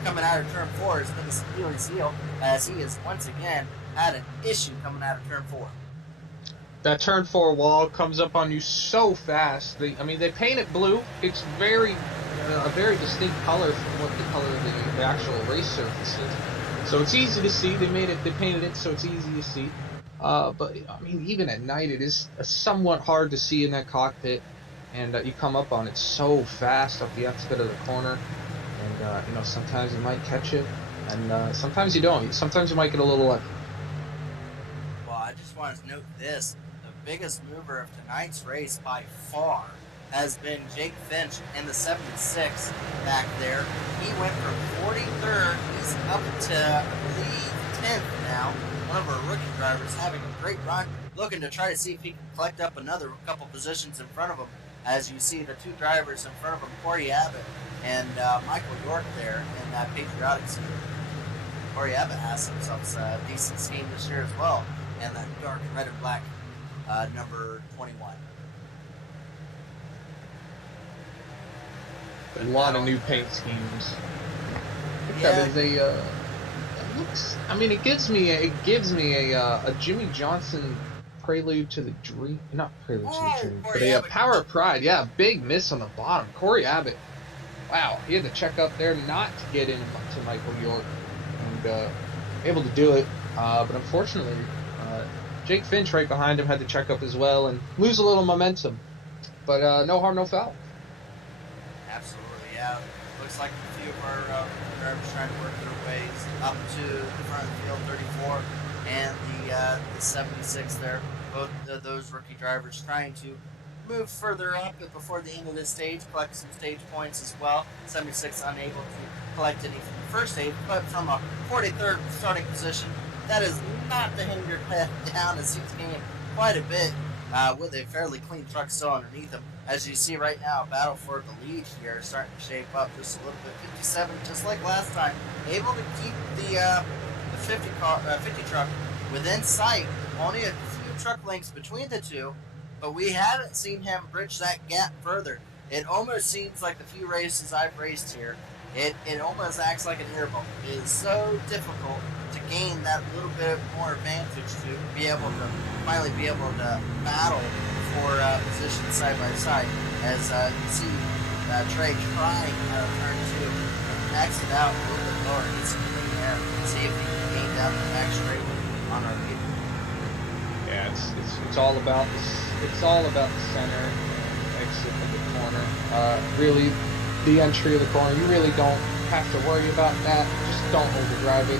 Coming out of turn 4 has been a Achilles heel, as he has once again had an issue coming out of turn 4. That turn 4 wall comes up on you so fast. They paint it blue. It's a very distinct color from what the color of the actual race surface is. So it's easy to see. They painted it so it's easy to see. But I mean, even at night, it is somewhat hard to see in that cockpit, and you come up on it so fast up the exit of the corner, and sometimes you might catch it, and sometimes you don't. Sometimes you might get a little lucky. Well, I just want to note this: the biggest mover of tonight's race by far has been Jake Finch in the 76 back there. He went from 43rd, he's up to, I believe, 10th now. One of our rookie drivers having a great run, looking to try to see if he can collect up another couple positions in front of him. As you see the two drivers in front of him, Cory Abbott and Michael York there in that patriotic scheme. Cory Abbott has himself a decent scheme this year as well, and that dark red and black number 21. A lot of new paint schemes. Yeah. That is it gives me a Jimmy Johnson prelude to the dream, not prelude to the dream, but a Power of Pride. Yeah, big miss on the bottom. Cory Abbott. Wow, he had to check up there not to get into Michael York, and able to do it. But unfortunately, Jake Finch right behind him had to check up as well and lose a little momentum. But no harm, no foul. Absolutely, yeah. Looks like a few of our drivers trying to work their ways up to the front of the field, 34 and the 76 there. Both of those rookie drivers trying to move further up before the end of this stage, collect some stage points as well. 76 unable to collect any from the first stage, but from a 43rd starting position, that is not to hang your head down, as he's gained quite a bit with a fairly clean truck still underneath him. As you see right now, battle for the lead here starting to shape up just a little bit. 57, just like last time, able to keep the 50 truck within sight. Only a few truck lengths between the two, but we haven't seen him bridge that gap further. It almost seems like the few races I've raced here, it almost acts like an air bubble. It is so difficult to gain that little bit more advantage to be able to finally be able to battle for position side by side. As you see Trey trying out of turn 2 and exit out a little bit lower, get some clean air, see if he can gain down the back straightaway on our lead. Yeah, it's all about the center and exit of the corner. Really, the entry of the corner, you really don't have to worry about that. Just don't overdrive it,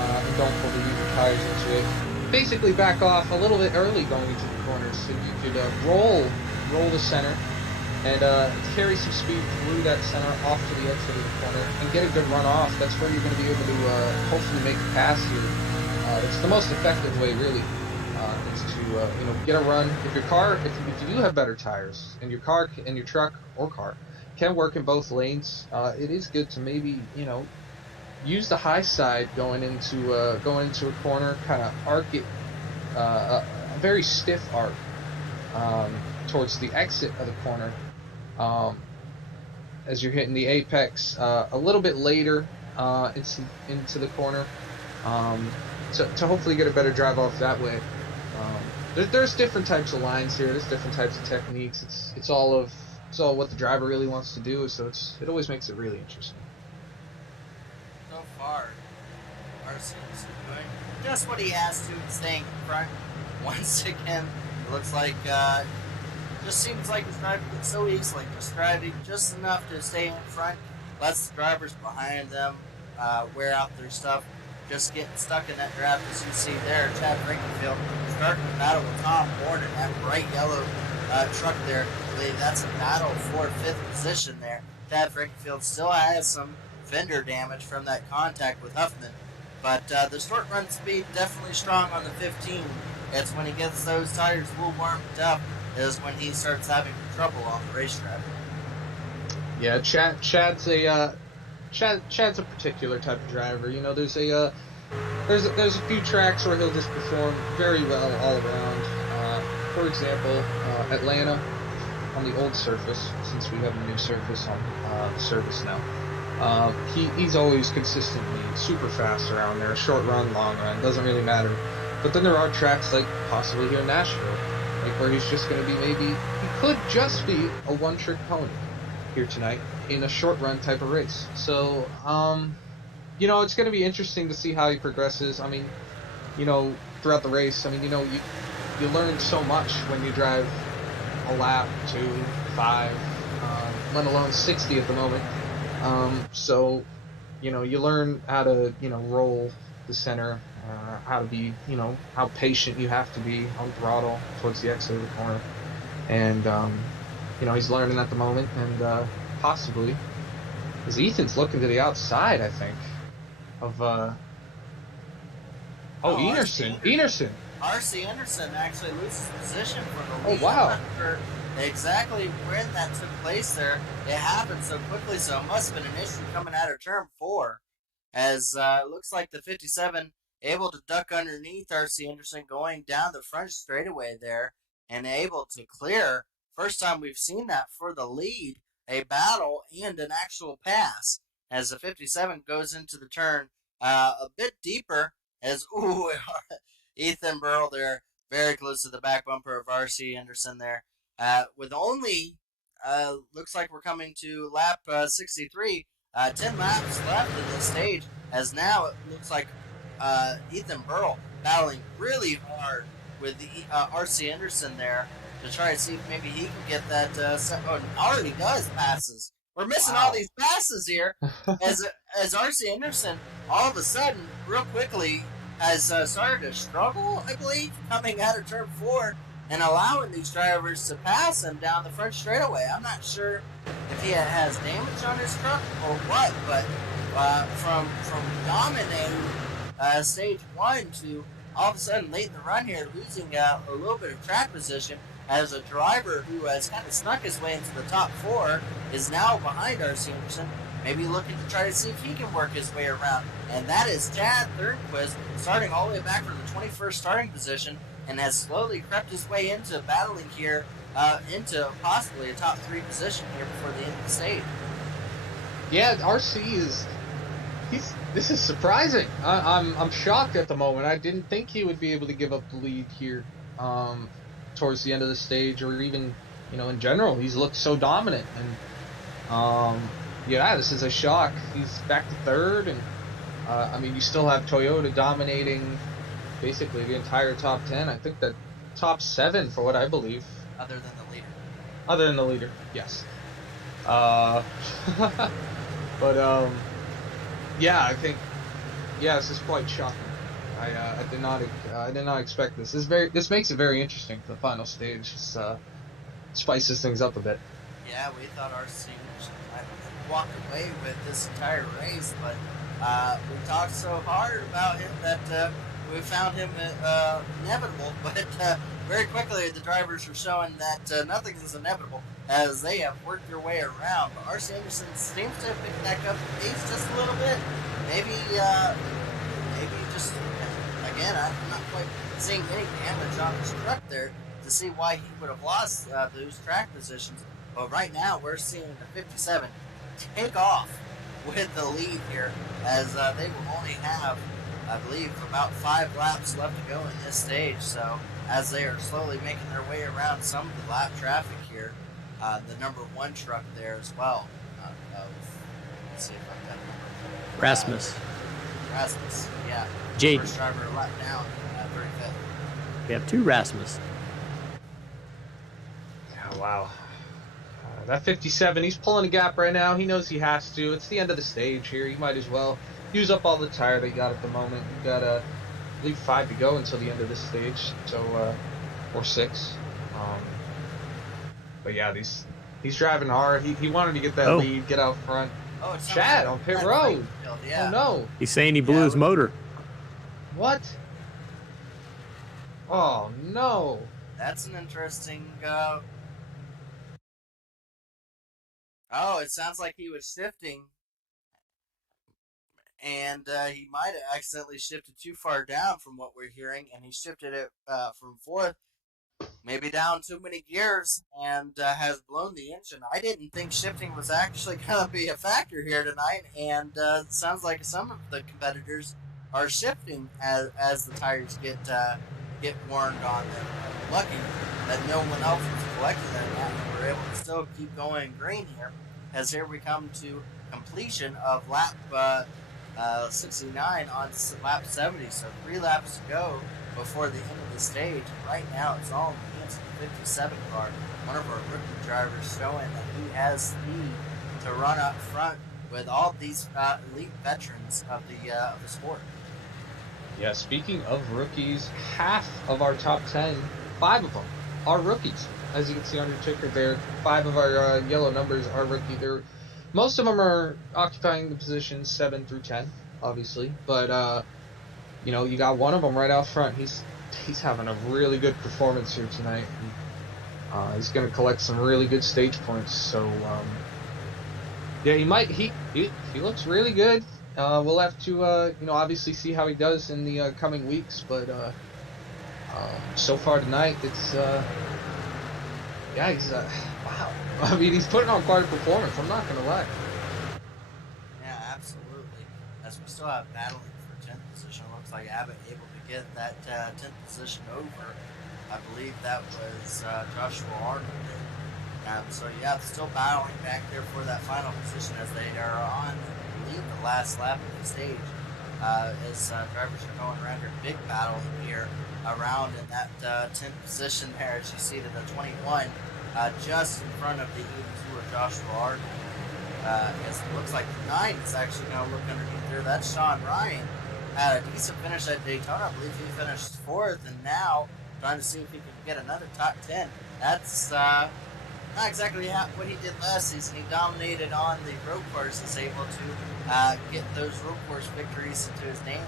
and don't overuse your tires into it. Basically, back off a little bit early going into the corners, so you could roll the center and carry some speed through that center off to the exit of the corner and get a good run off. That's where you're going to be able to hopefully make a pass here. It's the most effective way, really. Is to get a run. If you do have better tires, and your car and your truck or car can work in both lanes, it is good to maybe use the high side going into a corner, kind of arc it, a very stiff arc towards the exit of the corner, um, as you're hitting the apex a little bit later into the corner, to hopefully get a better drive off that way. There's different types of lines here. There's different types of techniques. It's all what the driver really wants to do. So it always makes it really interesting. So far, Arceus is doing just what he has to, staying in front. Once again, it looks like just seems like he's driving it so easily, just driving just enough to stay in front, lets the drivers behind them wear out their stuff, just getting stuck in that draft. As you see there, Chad Frankenfield starting to battle with Tom Horn in that bright yellow truck there. I believe that's a battle for 5th position there. Chad Frankenfield still has some fender damage from that contact with Huffman, but the short run speed definitely strong on the 15. It's when he gets those tires a little warmed up is when he starts having trouble on the racetrack. Yeah, Chad's a particular type of driver. You know, there's a few tracks where he'll just perform very well all around. For example, Atlanta on the old surface, since we have a new surface on the service now. He's always consistently super fast around there. Short run, long run, doesn't really matter. But then there are tracks like possibly here in Nashville, like where he's just going to be he could just be a one-trick pony here tonight in a short run type of race. So, you know, it's going to be interesting to see how he progresses. I mean, you know, throughout the race, I mean, you know, you learn so much when you drive a lap, 2, 5, let alone 60 at the moment. So, you know, you learn how to, you know, roll the center, how to be, you know, how patient you have to be on throttle towards the exit of the corner. And, you know, he's learning at the moment, and possibly, because Ethan's looking to the outside, I think, of, Enerson. R.C. Anderson actually loses position for the lead. Oh, wow. I'm not sure exactly when that took place there. It happened so quickly, so it must have been an issue coming out of turn 4. As it looks like the 57 able to duck underneath R.C. Anderson going down the front straightaway there and able to clear. First time we've seen that for the lead, a battle and an actual pass as the 57 goes into the turn a bit deeper as, Ethan Burl there very close to the back bumper of R.C. Anderson there. With only, looks like we're coming to lap 63, 10 laps left in this stage, as now it looks like Ethan Burl battling really hard with the R.C. Anderson there to try to see if maybe he can get that already does passes. We're missing all these passes here as R.C. Anderson all of a sudden, real quickly, has started to struggle, I believe, coming out of turn 4 and allowing these drivers to pass him down the front straightaway. I'm not sure if he has damage on his truck or what, but from dominating stage 1 to all of a sudden late in the run here, losing a little bit of track position as a driver who has kind of snuck his way into the top 4 is now behind R.C. Anderson, maybe looking to try to see if he can work his way around. And that is Chad Thurnquist, starting all the way back from the 21st starting position, and has slowly crept his way into battling here, into possibly a top 3 position here before the end of the stage. Yeah, RC this is surprising. I'm shocked at the moment. I didn't think he would be able to give up the lead here, towards the end of the stage, or even, you know, in general. He's looked so dominant, and yeah, this is a shock. He's back to 3rd, and I mean, you still have Toyota dominating basically the entire top 10. I think that top 7 for what I believe. Other than the leader. Other than the leader, yes. But yeah, I think, yeah, this is quite shocking. I did not expect this. This makes it very interesting for the final stage. This spices things up a bit. Yeah, we thought our seniors might walk away with this entire race, but we talked so hard about him that we found him inevitable. But very quickly, the drivers are showing that nothing is inevitable as they have worked their way around. But R.C. Anderson seems to have picked back up the pace just a little bit. Maybe just, again, I'm not quite seeing any damage on his truck there to to see why he would have lost those track positions. But right now, we're seeing the 57 take off with the lead here, as they will only have, I believe, about 5 laps left to go in this stage. So as they are slowly making their way around some of the lap traffic here, the number 1 truck there as well. Let's see if I've got number. Rasmus. Rasmus, yeah. Jade. First driver a lap down, 35th. We have 2 Rasmus. Yeah, wow. That 57, he's pulling a gap right now. He knows he has to. It's the end of the stage here. He might as well use up all the tire they got at the moment. You got, I believe, 5 to go until the end of this stage. So, or 6. But yeah, he's driving hard. He wanted to get that lead, get out front. Oh, it's Chad on pit road. Yeah. Oh no. He's saying he blew his motor. What? Oh no. That's an interesting. Oh, it sounds like he was shifting, and he might have accidentally shifted too far down from what we're hearing, and he shifted it from 4th, maybe down too many gears, and has blown the engine. I didn't think shifting was actually going to be a factor here tonight, and it sounds like some of the competitors are shifting as the tires get warned on them. Lucky that no one else was collecting them, and we're able to still keep going green here, as here we come to completion of lap 69 on lap 70. So 3 laps to go before the end of the stage. Right now, it's all in the hands of the 57 car. One of our rookie drivers showing that he has speed to run up front with all these elite veterans of the sport. Yeah, speaking of rookies, half of our top 10, 5 of them are rookies. As you can see on your ticker there, 5 of our yellow numbers are rookie. Most of them are occupying the positions 7 through 10, obviously. But, you got one of them right out front. He's having a really good performance here tonight. And, he's going to collect some really good stage points. So, yeah, he looks really good. We'll have to, obviously see how he does in the coming weeks. But so far tonight, it's, he's, wow. I mean, he's putting on quite a performance. I'm not going to lie. Yeah, absolutely. As we still have battling for 10th position, it looks like Abbott able to get that 10th position over. I believe that was Joshua Arnold. So, yeah, still battling back there for that final position as they are on, I believe, the last lap of the stage. As drivers are going around here, big battle here around in that 10th position there, as you see to the 21, just in front of the 82 of Joshua Arnold. As it looks like the 9 is actually going to look underneath there. That's Sean Ryan. Had a decent finish at Daytona. I believe he finished 4th, and now trying to see if he can get another top 10. That's not exactly what he did last season. He dominated on the road course, is able to get those road course victories into his name.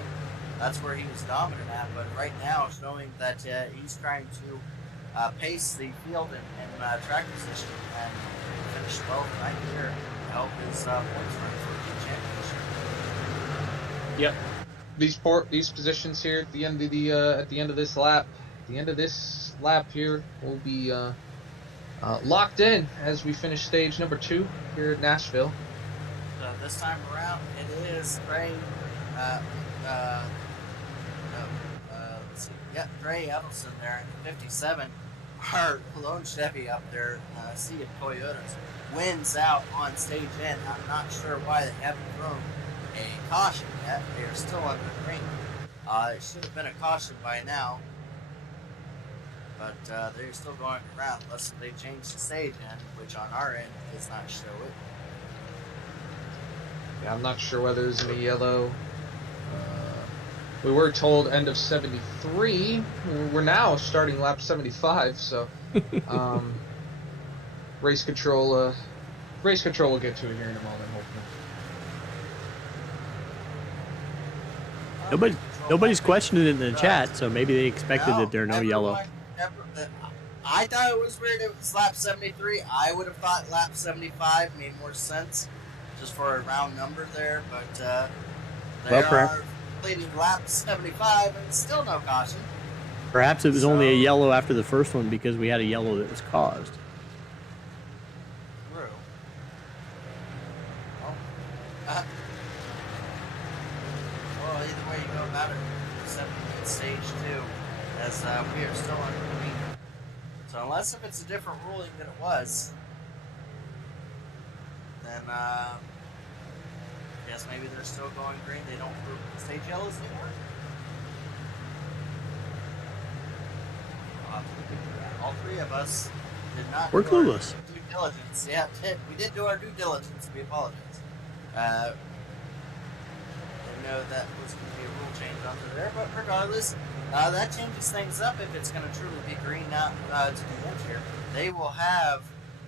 That's where he was dominant at. But right now, showing that he's trying to pace the field and track position and finish 12th right here to help his points run for the championship. Yep. These positions here at the end of this lap here will be locked in as we finish stage number 2 here at Nashville. So this time around, it is Trey. Let's see. Yep, Trey Edelson there in 57. Our lone Chevy up there, Sea of Toyotas, wins out on stage N. I'm not sure why they haven't thrown a caution yet. They are still under the ring. It should have been a caution by now. But they're still going around unless they change the stage end, which on our end does not show it. Yeah, I'm not sure whether it's in the yellow. We were told end of 73. We're now starting lap 75, so race control will get to it here in a moment, hopefully. Nobody's questioning it in the chat, so maybe they expected that there are no yellow. I thought it was weird it was lap 73. I would have thought lap 75 made more sense, just for a round number there, but they are completing lap 75 and still no caution. Perhaps it was only a yellow after the first one because we had a yellow that was caused. True. Well, either way you go about it, 7th stage 2, as we are still on green. So unless if it's a different ruling than it was, then I guess maybe they're still going green. They don't prove stage yellows anymore. All three of us did not. We're clueless. Due diligence. Yeah, we did do our due diligence. We apologize. Didn't know that was going to be a rule change onto there, but regardless, that changes things up if it's going to truly be green now to the end here. They will have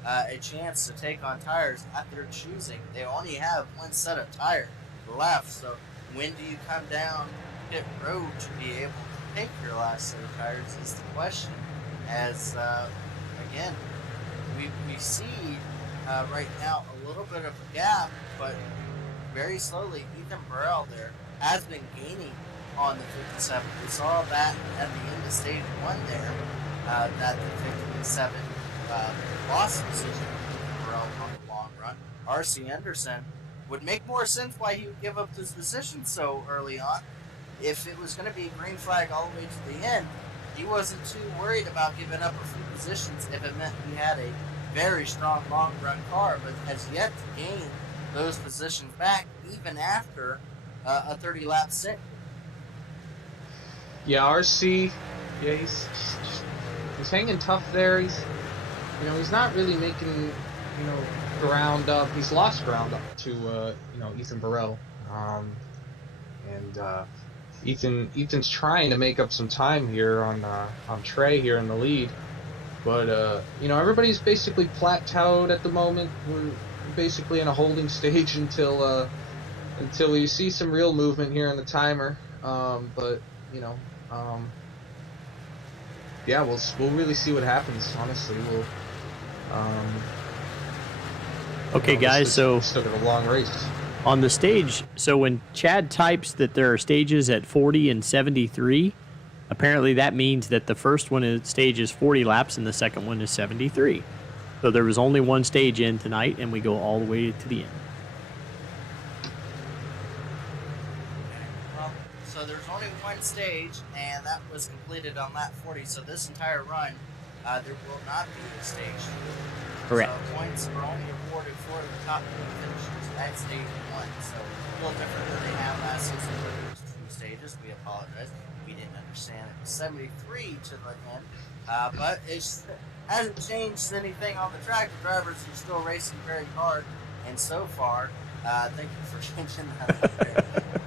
a chance to take on tires at their choosing. They only have one set of tires left, so when do you come down pit road to be able to take your last set of tires is the question. As again, we see right now a little bit of a gap, but very slowly Ethan Burrell there has been gaining on the 57. We saw that at the end of stage 1 there, that the 57 lost the decision to Ethan Burrell on the long run. R.C. Anderson would make more sense why he would give up this decision so early on. If it was going to be a green flag all the way to the end, he wasn't too worried about giving up a few positions if it meant he had a very strong long run car, but has yet to gain those positions back even after a 30 lap stint. Yeah, RC, yeah, he's hanging tough there. He's not really making, ground up. He's lost ground up to, Ethan Burrell. Ethan's trying to make up some time here on Trey here in the lead, but everybody's basically plateaued at the moment. We're basically in a holding stage until you see some real movement here in the timer. Yeah, we'll really see what happens. Honestly, we'll. Okay, guys. So still got a long race. On the stage, so when Chad types that there are stages at 40 and 73, apparently that means that the first stage is 40 laps and the second one is 73. So there was only one stage in tonight, and we go all the way to the end. Well, so there's only one stage, and that was completed on lap 40. So this entire run, there will not be a stage. Correct. So points are only awarded for the top 10 finishers at stage 1. So a little different than they had last season where there was 2 stages. We apologize. We didn't understand it was 73 to the end. But it hasn't changed anything on the track. The drivers are still racing very hard. And so far, thank you for changing that.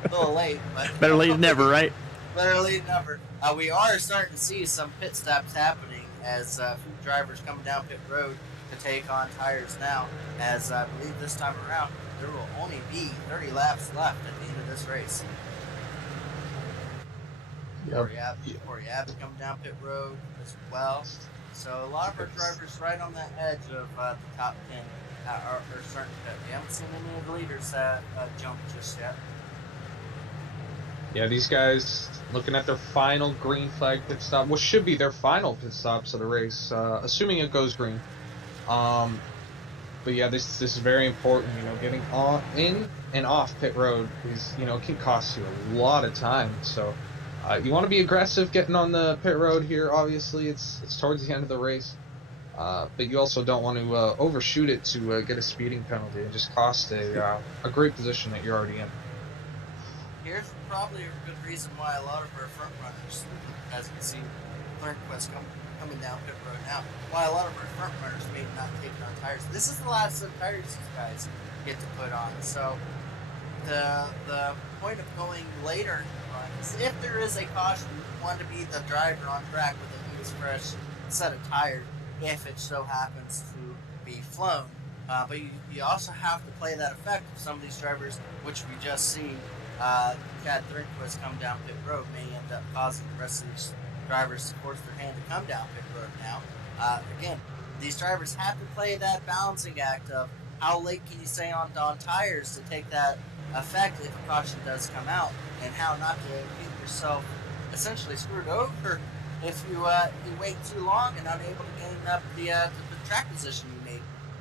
A little late, but better late than never, right? Better late than never. We are starting to see some pit stops happening as a few drivers coming down pit road to take on tires now, as I believe this time around there will only be 30 laps left at the end of this race. Yep. Cory Abbott coming down pit road as well. So a lot of our drivers right on the edge of the top 10 are starting to pit. We haven't seen any of the leaders jump just yet. Yeah, these guys looking at their final green flag pit stop, what should be their final pit stops of the race, assuming it goes green. But yeah, this is very important. Getting in and off pit road is can cost you a lot of time. So you want to be aggressive getting on the pit road here. Obviously, it's towards the end of the race, but you also don't want to overshoot it to get a speeding penalty and just cost a great position that you're already in. Here's probably a good reason why a lot of our front runners, as you can see, Thornquist coming down pit road now, why a lot of our front runners may not take on tires. This is the last set of tires these guys get to put on. So the point of going later is if there is a caution, you want to be the driver on track with a new fresh set of tires if it so happens to be flown. But you also have to play that effect of some of these drivers, which we just seen. Chad Thornquist come down pit road may end up causing the rest of these drivers to force their hand to come down pit road now. Again, these drivers have to play that balancing act of how late can you stay on tires to take that effect if a caution does come out, and how not to get yourself essentially screwed over if you wait too long and unable to gain up the track position, you may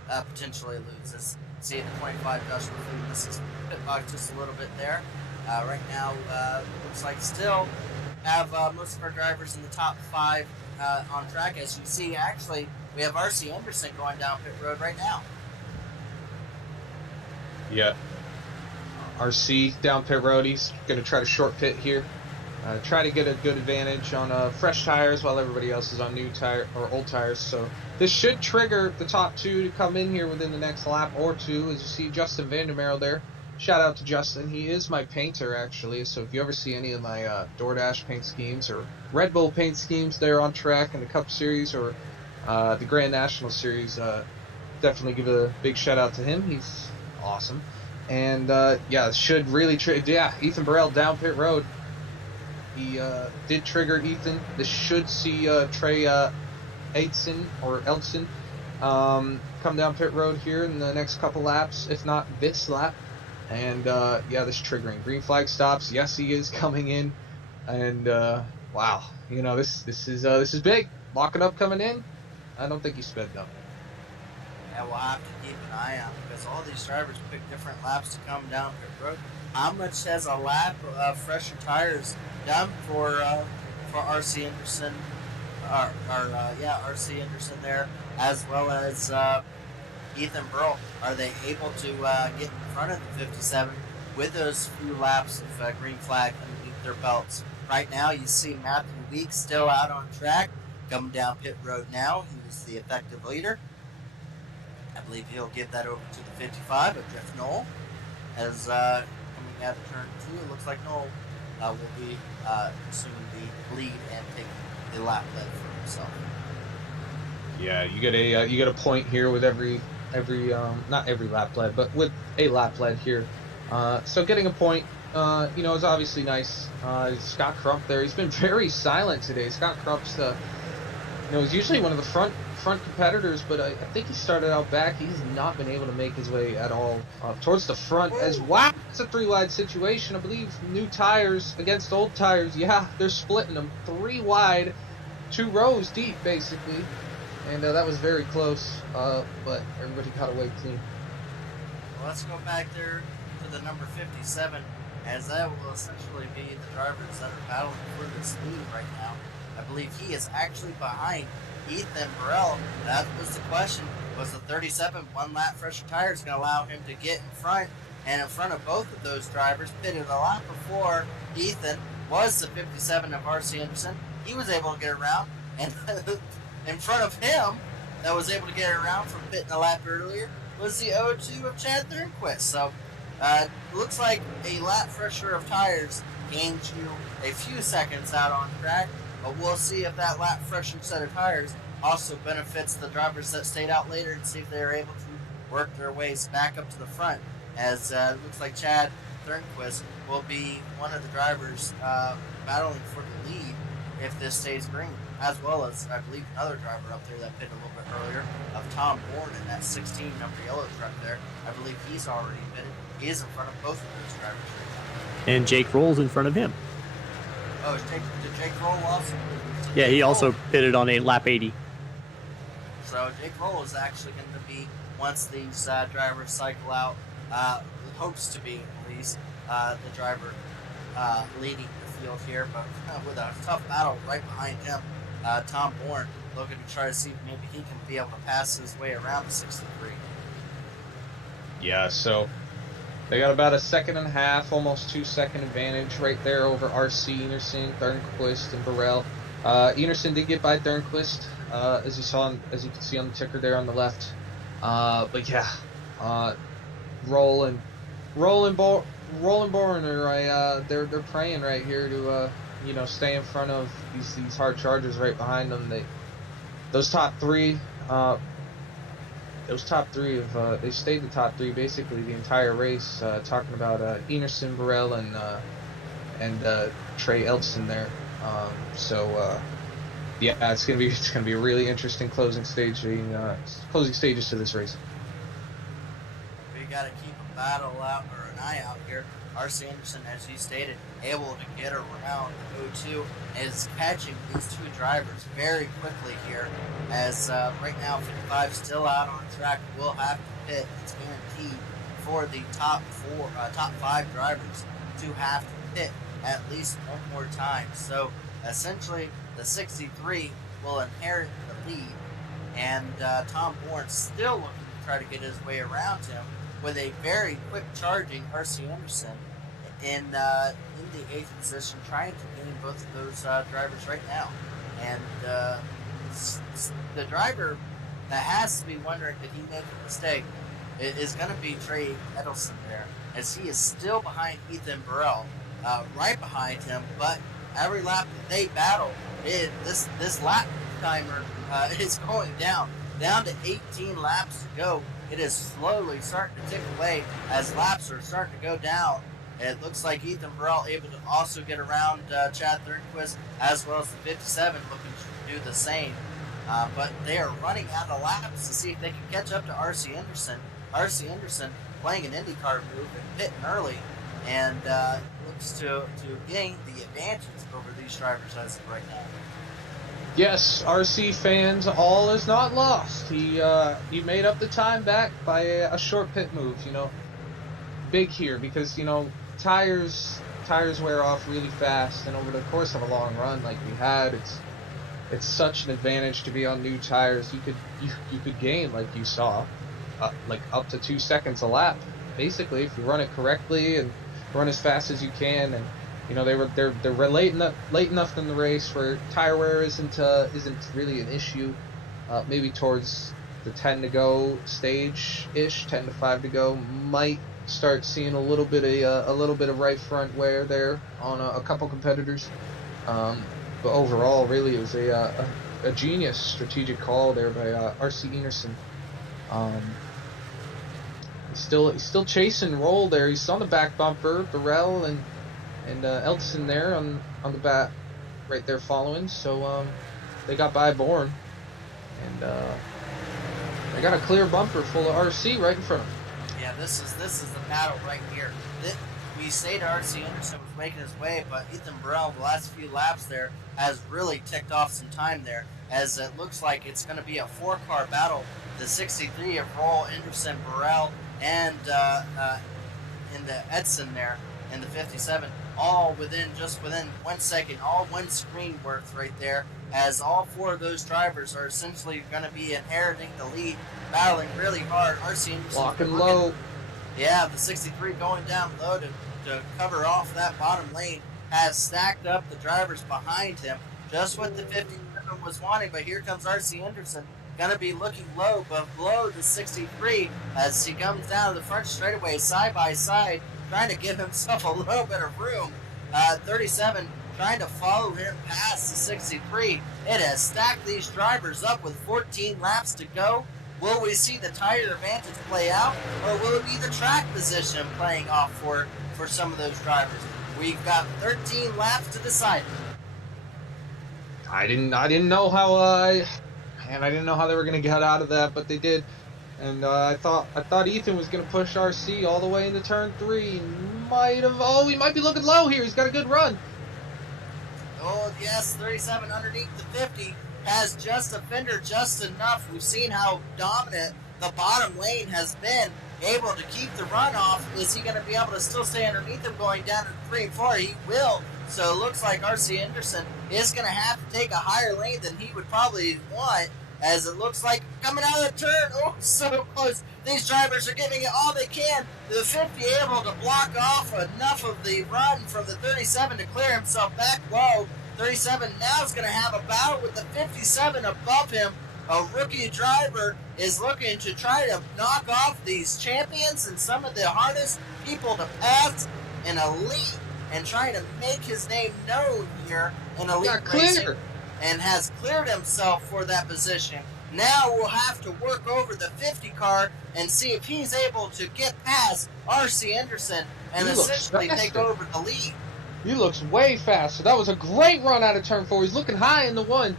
potentially lose. As see the 25 Joshua Fleet misses pit box just a little bit there. Right now, looks like still have most of our drivers in the top 5 on track. As you see, actually, we have R.C. Anderson going down pit road right now. Yeah. RC down pit road. He's going to try to short pit here. Try to get a good advantage on fresh tires while everybody else is on new tire or old tires. So this should trigger the top 2 to come in here within the next lap or 2. As you see Justin Vandermeer there. Shout out to Justin. He is my painter, actually. So if you ever see any of my DoorDash paint schemes or Red Bull paint schemes there on track in the Cup Series or the Grand National Series, definitely give a big shout out to him. He's awesome. And yeah, should really Ethan Burrell down pit road. He did trigger Ethan. This should see Trey Eldson come down pit road here in the next couple laps, if not this lap. And yeah, this triggering green flag stops. Yes, he is coming in. And wow, you know, this is big. Locking up coming in. I don't think he sped up. Yeah, we'll have to keep an eye on because all these drivers pick different laps to come down pit road. How much has a lap of fresher tires done for R.C. Anderson? R.C. Anderson there, as well as Ethan Burrell. Are they able to get in front of the 57 with those few laps of green flag underneath their belts? Right now, you see Matthew Weeks still out on track, coming down pit road now. He was the effective leader. I believe he'll give that over to the 55 of Jeff Knoll. As coming out of turn 2, it looks like Knoll will be assuming the lead and taking the lap lead for himself. Yeah, you get a point here with every not every lap lead, but with a lap lead here. So getting a point, you know, is obviously nice. Scott Crump there. He's been very silent today. Scott Crump's, you know, is usually one of the front competitors, but I think he started out back. He's not been able to make his way at all towards the front. As wow, it's a 3-wide situation. I believe new tires against old tires. Yeah, they're splitting them 3 wide, 2 rows deep, basically. And that was very close, but everybody got away clean. Well, let's go back there to the number 57, as that will essentially be the drivers that are battling for this lead right now. I believe he is actually behind Ethan Burrell. That was the question. Was the 37 one lap fresher tires going to allow him to get in front? And in front of both of those drivers, pitted a lap before Ethan, was the 57 of R.C. Anderson. He was able to get around, and in front of him, that was able to get around from pitting a lap earlier, was the 02 of Chad Thornquist. So, looks like a lap fresher of tires gains you a few seconds out on track. But we'll see if that lap fresher set of tires also benefits the drivers that stayed out later and see if they're able to work their ways back up to the front. As it looks like Chad Thornquist will be one of the drivers battling for the lead if this stays green, as well as, I believe, another driver up there that pitted a little bit earlier of Tom Bourne in that 16 number yellow truck there. I believe he's already pitted. He is in front of both of those drivers right now. And Jake Roll's in front of him. Oh, did Jake Roll also? Yeah, he also pitted on a lap 80. So Jake Roll is actually going to be, once these drivers cycle out, hopes to be at least the driver leading the field here, but with a tough battle right behind him, Tom Bourne looking to try to see if maybe he can be able to pass his way around the 63. Yeah, so they got about a 1.5 seconds, almost 2-second advantage right there over R.C. Enerson, Thornquist, and Burrell. Enerson did get by Thornquist, as you can see on the ticker there on the left. But yeah, Roll and Bourne are they're praying right here to you know, stay in front of these hard chargers right behind them. Those top three have they stayed the top 3 basically the entire race. Talking about Enerson, Burrell, and Trey Eldson there. So yeah, it's gonna be a really interesting closing stages to this race. We got to keep a battle out or an eye out here R.C. Anderson, as you stated, able to get around the 0-2, is catching these two drivers very quickly here, as right now 55 still out on track, will have to pit. It's guaranteed for the top five drivers to have to pit at least one more time. So essentially, the 63 will inherit the lead, and Tom Bourne still looking to try to get his way around him with a very quick charging R.C. Anderson in the 8th position, trying to gain both of those drivers right now. And the driver that has to be wondering, did he make a mistake, is going to be Trey Edelson there, as he is still behind Ethan Burrell, right behind him, but every lap that they battle, this lap timer is going down to 18 laps to go. It is slowly starting to tick away as laps are starting to go down. It looks like Ethan Burrell able to also get around Chad Thornquist, as well as the 57 looking to do the same. But they are running out of laps to see if they can catch up to R.C. Anderson. R.C. Anderson playing an IndyCar move and pitting early, and looks to gain the advantage over these drivers as of right now. Yes, RC fans, all is not lost. He made up the time back by a short pit move. Big here because tires wear off really fast, and over the course of a long run like we had, it's such an advantage to be on new tires. You could gain, like you saw, like up to 2 seconds a lap, basically, if you run it correctly and run as fast as you can. And they're late enough in the race where tire wear isn't really an issue. Maybe towards the 10 to go stage ish, 10 to 5 to go, might start seeing a little bit of right front wear there on a couple competitors. But overall, really, it was a genius strategic call there by R.C. Anderson. He's still chasing Roll there. He's on the back bumper. Burrell and Elton there on the back, right there following. So they got by Bourne, and they got a clear bumper full of RC right in front of them. Yeah, this is the battle right here. We say to R.C. Anderson was making his way, but Ethan Burrell, the last few laps there, has really ticked off some time there, as it looks like it's going to be a 4-car battle. The 63 of Roll, Anderson, Burrell, and in the Edson there, and the 57, all within 1 second, all one screen worth right there, as all 4 of those drivers are essentially going to be inheriting the lead, battling really hard. R.C. Anderson locking low. Yeah, the 63 going down low to cover off that bottom lane, has stacked up the drivers behind him, just what the 57 was wanting. But here comes R.C. Anderson, going to be looking low, but below the 63 as he comes down to the front straightaway side by side, trying to give himself a little bit of room. 37 trying to follow him past the 63. It has stacked these drivers up with 14 laps to go. Will we see the tire advantage play out, or will it be the track position playing off for some of those drivers? We've got 13 laps to decide. I didn't know how I didn't know how they were gonna get out of that, but they did. And I thought Ethan was gonna push RC all the way into turn 3. He might be looking low here. He's got a good run. Oh yes, 37 underneath the 50. Has just a fender just enough. We've seen how dominant the bottom lane has been, able to keep the run off. Is he going to be able to still stay underneath him going down to 3 and 4? He will. So it looks like R.C. Anderson is going to have to take a higher lane than he would probably want, as it looks like coming out of the turn. Oh, so close. These drivers are giving it all they can. The 50 able to block off enough of the run from the 37 to clear himself back low. 37 now is going to have a battle with the 57 above him. A rookie driver is looking to try to knock off these champions and some of the hardest people to pass in elite, and trying to make his name known here in elite racing, and has cleared himself for that position. Now we'll have to work over the 50 car and see if he's able to get past R.C. Anderson and essentially take over the lead. He looks way faster. That was a great run out of turn 4. He's looking high in the 1.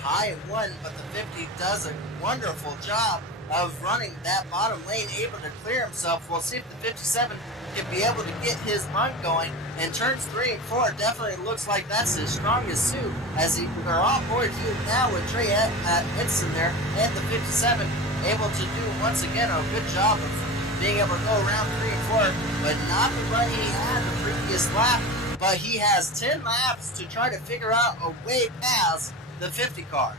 High in 1, but the 50 does a wonderful job of running that bottom lane, able to clear himself. We'll see if the 57 can be able to get his run going. And turns 3 and 4 definitely looks like that's his strongest suit, as they're on board here now with Trey Edson there, and the 57 able to do once again a good job of being able to go around 3 and 4, but not the run he had the previous lap. But he has 10 laps to try to figure out a way past the 50 car.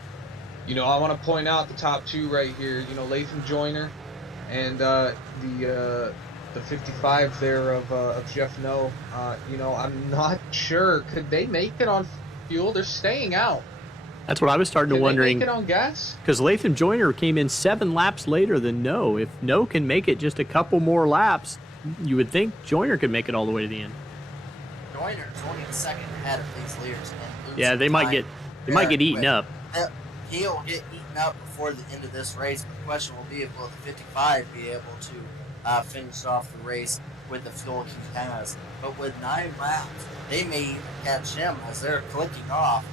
You know, I want to point out the top two right here. You know, Latham Joyner and the 55 there of Jeff No. You know, I'm not sure. Could they make it on fuel? They're staying out. That's what I was starting to wondering. Make it on gas? Because Latham Joyner came in 7 laps later than No. If No can make it just a couple more laps, you would think Joyner could make it all the way to the end. Joyner's only the second ahead of these leaders. Yeah, they might get eaten up. He'll get eaten up before the end of this race. But the question will be, will the 55 be able to finish off the race with the fuel he has? But with 9 laps, they may even catch him as they're clicking off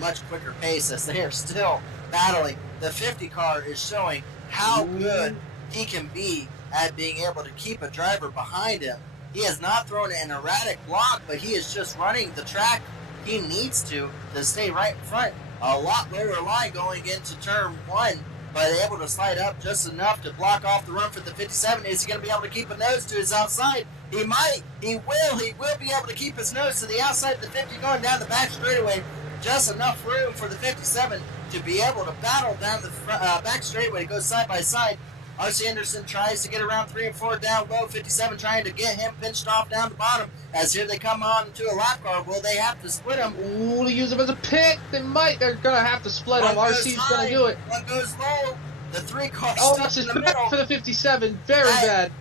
much quicker pace, as they are still battling. The 50 car is showing how good he can be at being able to keep a driver behind him. He has not thrown an erratic block, but he is just running the track he needs to stay right in front. A lot lower line going into turn 1, but able to slide up just enough to block off the run for the 57. Is he going to be able to keep a nose to his outside? He might. He will be able to keep his nose to the outside of the 50 going down the back straightaway. Just enough room for the 57 to be able to battle down the back straightaway to go side by side. R.C. Anderson tries to get around 3 and 4 down low. 57 trying to get him pinched off down the bottom. As here they come on to a lap car. Will they have to split him? Ooh, to use him as a pick. They might. They're going to have to split him. RC's going to do it. One goes low. The 3 cars stuck in the middle. For the 57. Very bad.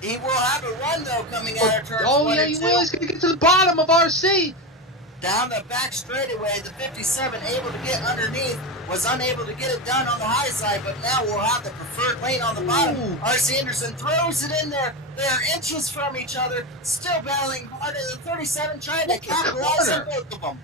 He will have a run, though, coming out of turn 1 yeah, he will. He's going to get to the bottom of RC. Down the back straightaway, the 57 able to get underneath, was unable to get it done on the high side, but now we'll have the preferred lane on the bottom. R.C. Anderson throws it in there. They are inches from each other, still battling harder. The 37 trying to capitalize on both of them.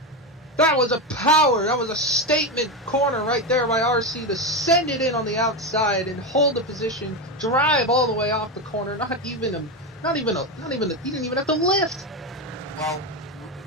That was a power. That was a statement corner right there by RC to send it in on the outside and hold the position, drive all the way off the corner. He didn't even have to lift. Well,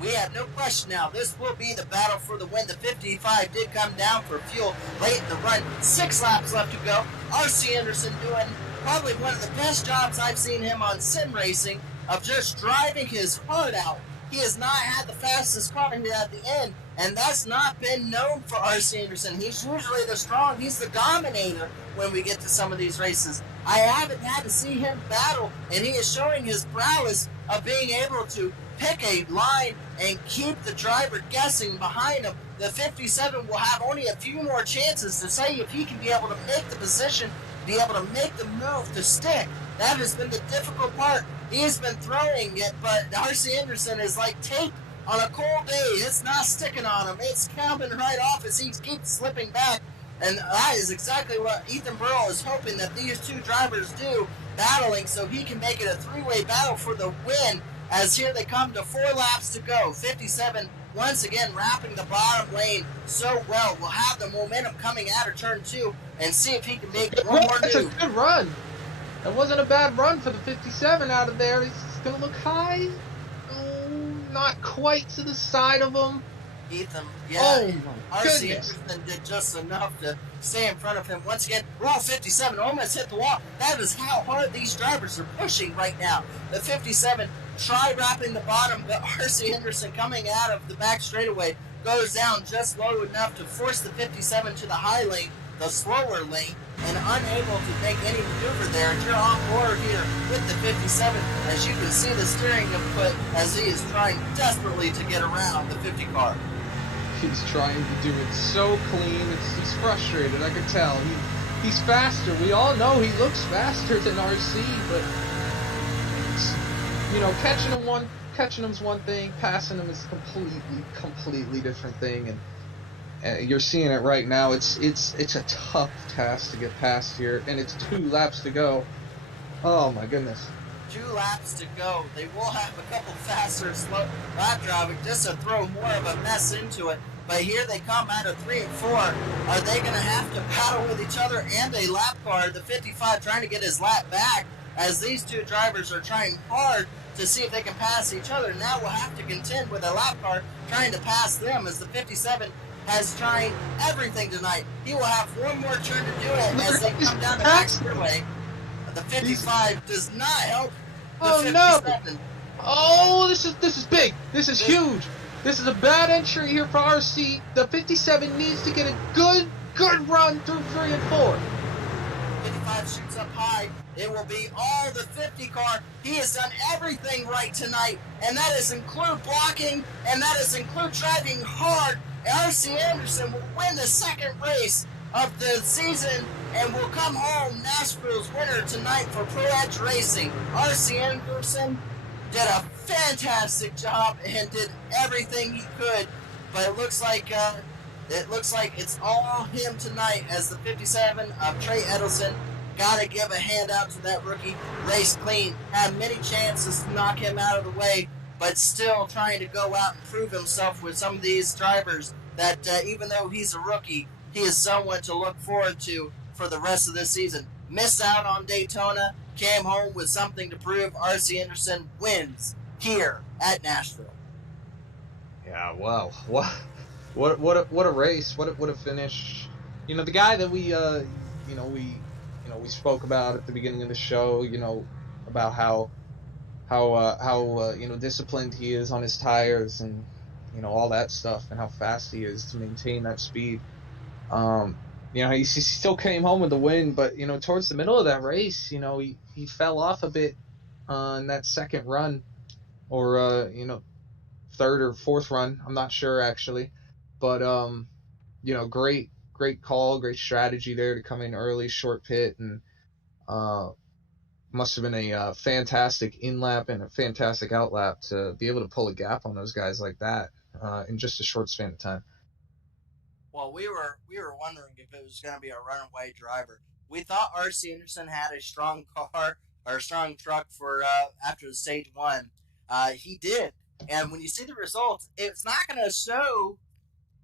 we have no question now. This will be the battle for the win. The 55 did come down for fuel late in the run. 6 laps left to go. R.C. Anderson doing probably one of the best jobs I've seen him on sim racing of just driving his heart out. He has not had the fastest car here at the end, and that's not been known for R.C. Anderson. He's usually the strong. He's the dominator when we get to some of these races. I haven't had to see him battle, and he is showing his prowess of being able to pick a line and keep the driver guessing behind him. The 57 will have only a few more chances to say if he can be able to make the position, be able to make the move to stick. That has been the difficult part. He has been throwing it, but R.C. Anderson is like tape on a cold day. It's not sticking on him. It's coming right off as he keeps slipping back. And that is exactly what Ethan Burrell is hoping that these two drivers do, battling so he can make it a 3-way battle for the win. As here they come to 4 laps to go. 57 once again wrapping the bottom lane so well. We'll have the momentum coming out of turn 2 and see if he can make one more That's move. a good run. That wasn't a bad run for the 57 out of there. He's going to look high. Oh, not quite to the side of him. Ethan, yeah, oh my R.C. goodness. Anderson did just enough to stay in front of him. Once again, Raw 57 almost hit the wall. That is how hard these drivers are pushing right now. The 57 try wrapping the bottom, but R.C. Anderson coming out of the back straightaway goes down just low enough to force the 57 to the high lane, the slower lane, and unable to make any maneuver there. And you're on board here with the 57, as you can see the steering input as he is trying desperately to get around the 50 car. He's trying to do it so clean. He's frustrated. I could tell. He's faster. We all know he looks faster than RC, but catching him's one thing. Passing him is completely different thing. And you're seeing it right now. It's a tough task to get past here, and it's 2 laps to go. Oh my goodness. 2 laps to go. They will have a couple faster slow lap driving just to throw more of a mess into it. But here they come out of 3 and 4. Are they going to have to battle with each other and a lap car? The 55 trying to get his lap back as these two drivers are trying hard to see if they can pass each other. Now we'll have to contend with a lap car trying to pass them as the 57 has tried everything tonight. He will have one more turn to do it as they come down the back straightaway. The 55 does not help the 57. No! Oh, this is big. This is huge. This is a bad entry here for RC. The 57 needs to get a good run through 3 and 4. 55 shoots up high. It will be all the 50 car. He has done everything right tonight, and that is include blocking, and that is include driving hard. RC Anderson will win the second race of the season and will come home Nashville's winner tonight for Pro Edge Racing. RC Anderson did a fantastic job and did everything he could, but it looks like it's all him tonight as the 57 of Trey Edelson. Gotta give a hand out to that rookie. Race clean, had many chances to knock him out of the way, but still trying to go out and prove himself with some of these drivers that even though he's a rookie, he is someone to look forward to for the rest of this season. Missed out on Daytona, came home with something to prove. RC Anderson wins here at Nashville. Yeah, wow. What a race. What a finish. You know, the guy that we spoke about at the beginning of the show, about how disciplined he is on his tires and all that stuff, and how fast he is to maintain that speed. He still came home with the win, but towards the middle of that race, he fell off a bit on that second run, or third or fourth run. I'm not sure actually, but great call, great strategy there to come in early, short pit, and must have been a fantastic in-lap and a fantastic out-lap to be able to pull a gap on those guys like that in just a short span of time. Well, we were wondering if it was going to be a runaway driver. We thought R.C. Anderson had a strong car or a strong truck for after the stage one. He did, and when you see the results, it's not going to show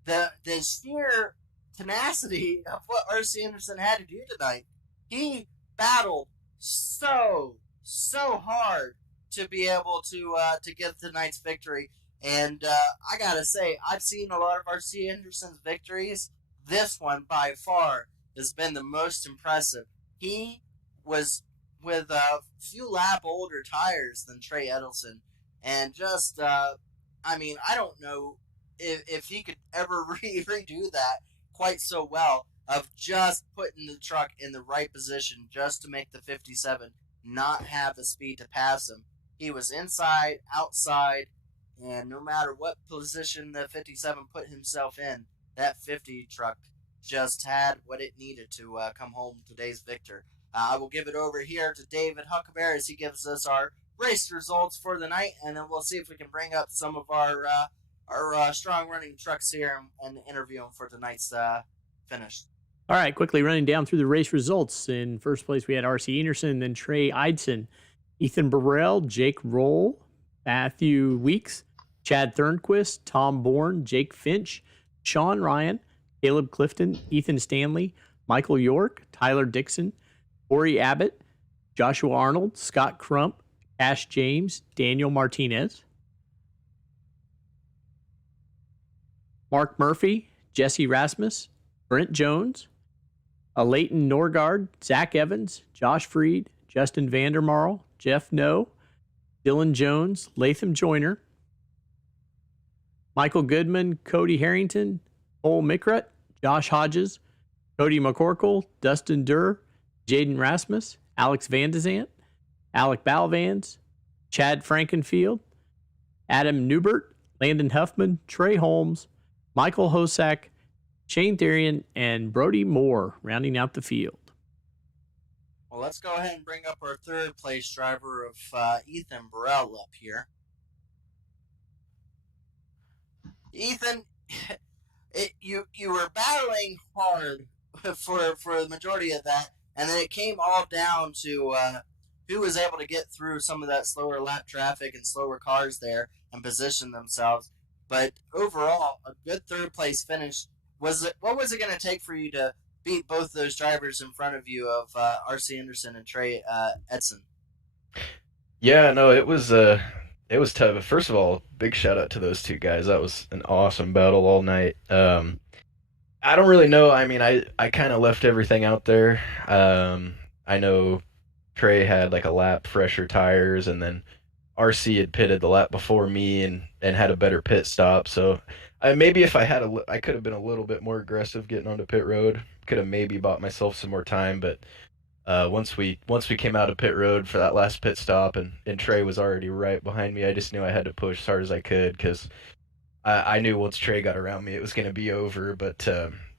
the sheer tenacity of what R.C. Anderson had to do tonight. He battled so hard to be able to get tonight's victory. And I gotta say, I've seen a lot of R.C. Anderson's victories. This one, by far, has been the most impressive. He was with a few lap older tires than Trey Edelson. And just, I don't know if he could ever redo that quite so well, of just putting the truck in the right position just to make the 57 not have the speed to pass him. He was inside, outside, and no matter what position the 57 put himself in, that 50 truck just had what it needed to come home today's victor. I will give it over here to David Huckleberry as he gives us our race results for the night, and then we'll see if we can bring up some of our strong running trucks here and interview them for tonight's finish. All right, quickly running down through the race results. In first place, we had R.C. Anderson, then Trey Eidson, Ethan Burrell, Jake Roll, Matthew Weeks, Chad Thornquist, Tom Bourne, Jake Finch, Sean Ryan, Caleb Clifton, Ethan Stanley, Michael York, Tyler Dixon, Cory Abbott, Joshua Arnold, Scott Crump, Ash James, Daniel Martinez, Mark Murphy, Jesse Rasmus, Brent Jones, Leighton Norgard, Zach Evans, Josh Freed, Justin Vandermarl, Jeff No, Dylan Jones, Latham Joyner, Michael Goodman, Cody Harrington, Cole Mickret, Josh Hodges, Cody McCorkle, Dustin Durr, Jaden Rasmus, Alex Vandezant, Alec Balvans, Chad Frankenfield, Adam Newbert, Landon Huffman, Trey Holmes, Michael Hosack, Shane Therian, and Brody Moore rounding out the field. Well, let's go ahead and bring up our third place driver of Ethan Burrell up here. Ethan, you were battling hard for the majority of that, and then it came all down to who was able to get through some of that slower lap traffic and slower cars there and position themselves. but overall, a good third place finish. What was it going to take for you to beat both those drivers in front of you of R.C. Anderson and Trey Edson? Yeah, no, it was tough. First of all, big shout out to those two guys. That was an awesome battle all night. I don't really know. I mean, I kind of left everything out there. I know Trey had like a lap fresher tires, and then RC had pitted the lap before me and had a better pit stop. So maybe if I could have been a little bit more aggressive getting onto pit road. Could have maybe bought myself some more time, but once we came out of pit road for that last pit stop, and Trey was already right behind me, I just knew I had to push as hard as I could because I knew once Trey got around me, it was gonna be over. But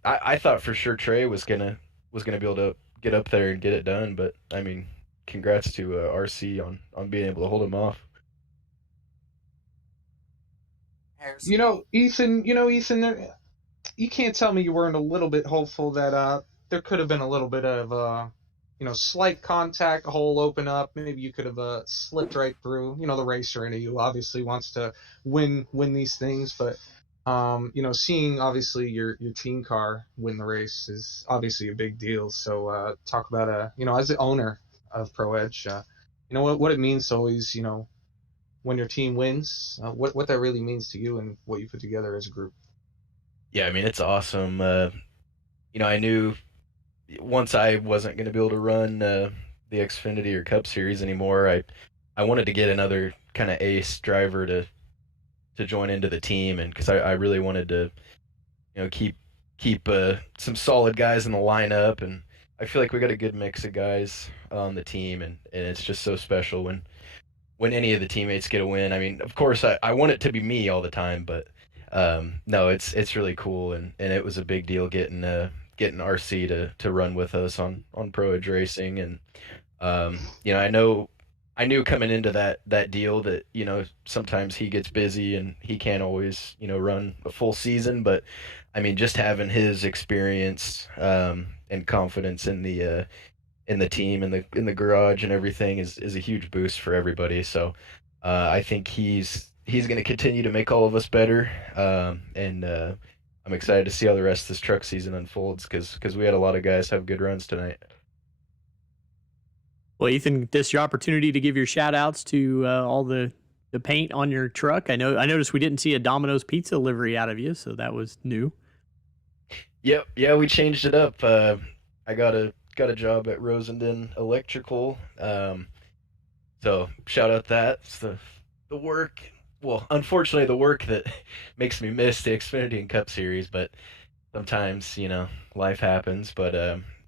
I thought for sure Trey was gonna be able to get up there and get it done. But I mean, congrats to RC on being able to hold him off. Harrison. Ethan, you can't tell me you weren't a little bit hopeful that there could have been a little bit of slight contact, a hole open up. Maybe you could have slipped right through. The racer in you obviously wants to win these things, but seeing obviously your team car win the race is obviously a big deal. So talk about as the owner of Pro Edge, what it means to always when your team wins, what that really means to you and what you put together as a group. Yeah, I mean it's awesome. I knew once I wasn't going to be able to run the Xfinity or Cup Series anymore, I wanted to get another kind of ace driver to join into the team, and because I really wanted to keep some solid guys in the lineup, and I feel like we got a good mix of guys on the team, and it's just so special when any of the teammates get a win. I mean, of course, I want it to be me all the time, but no, it's really cool, and it was a big deal getting RC to run with us on Pro Edge Racing, and I knew coming into that deal that sometimes he gets busy and he can't always run a full season, but I mean just having his experience and confidence in the team and in the garage and everything is a huge boost for everybody. So I think he's going to continue to make all of us better, and I'm excited to see how the rest of this truck season unfolds because we had a lot of guys have good runs tonight. Well, Ethan, this is your opportunity to give your shout outs to all the paint on your truck. I noticed we didn't see a Domino's pizza livery out of you, so that was new. Yep, yeah, we changed it up. I got a job at Rosenden Electrical, so shout out that. It's the work. Well, unfortunately, the work that makes me miss the Xfinity and Cup Series, but sometimes life happens. But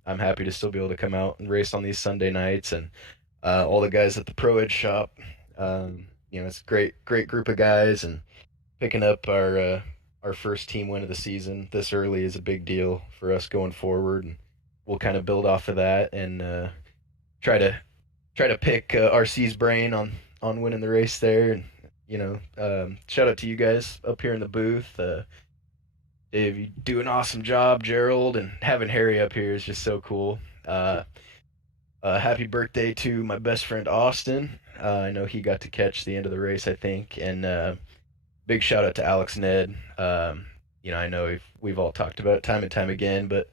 I'm happy to still be able to come out and race on these Sunday nights, and all the guys at the Pro Edge shop. It's a great group of guys, and picking up our first team win of the season this early is a big deal for us going forward, and we'll kind of build off of that and try to pick RC's brain on winning the race there. And shout out to you guys up here in the booth. Dave, you do an awesome job, Gerald, and having Harry up here is just so cool. Happy birthday to my best friend Austin. I know he got to catch the end of the race, I think, and big shout out to Alex Ned. I know we've all talked about it time and time again, but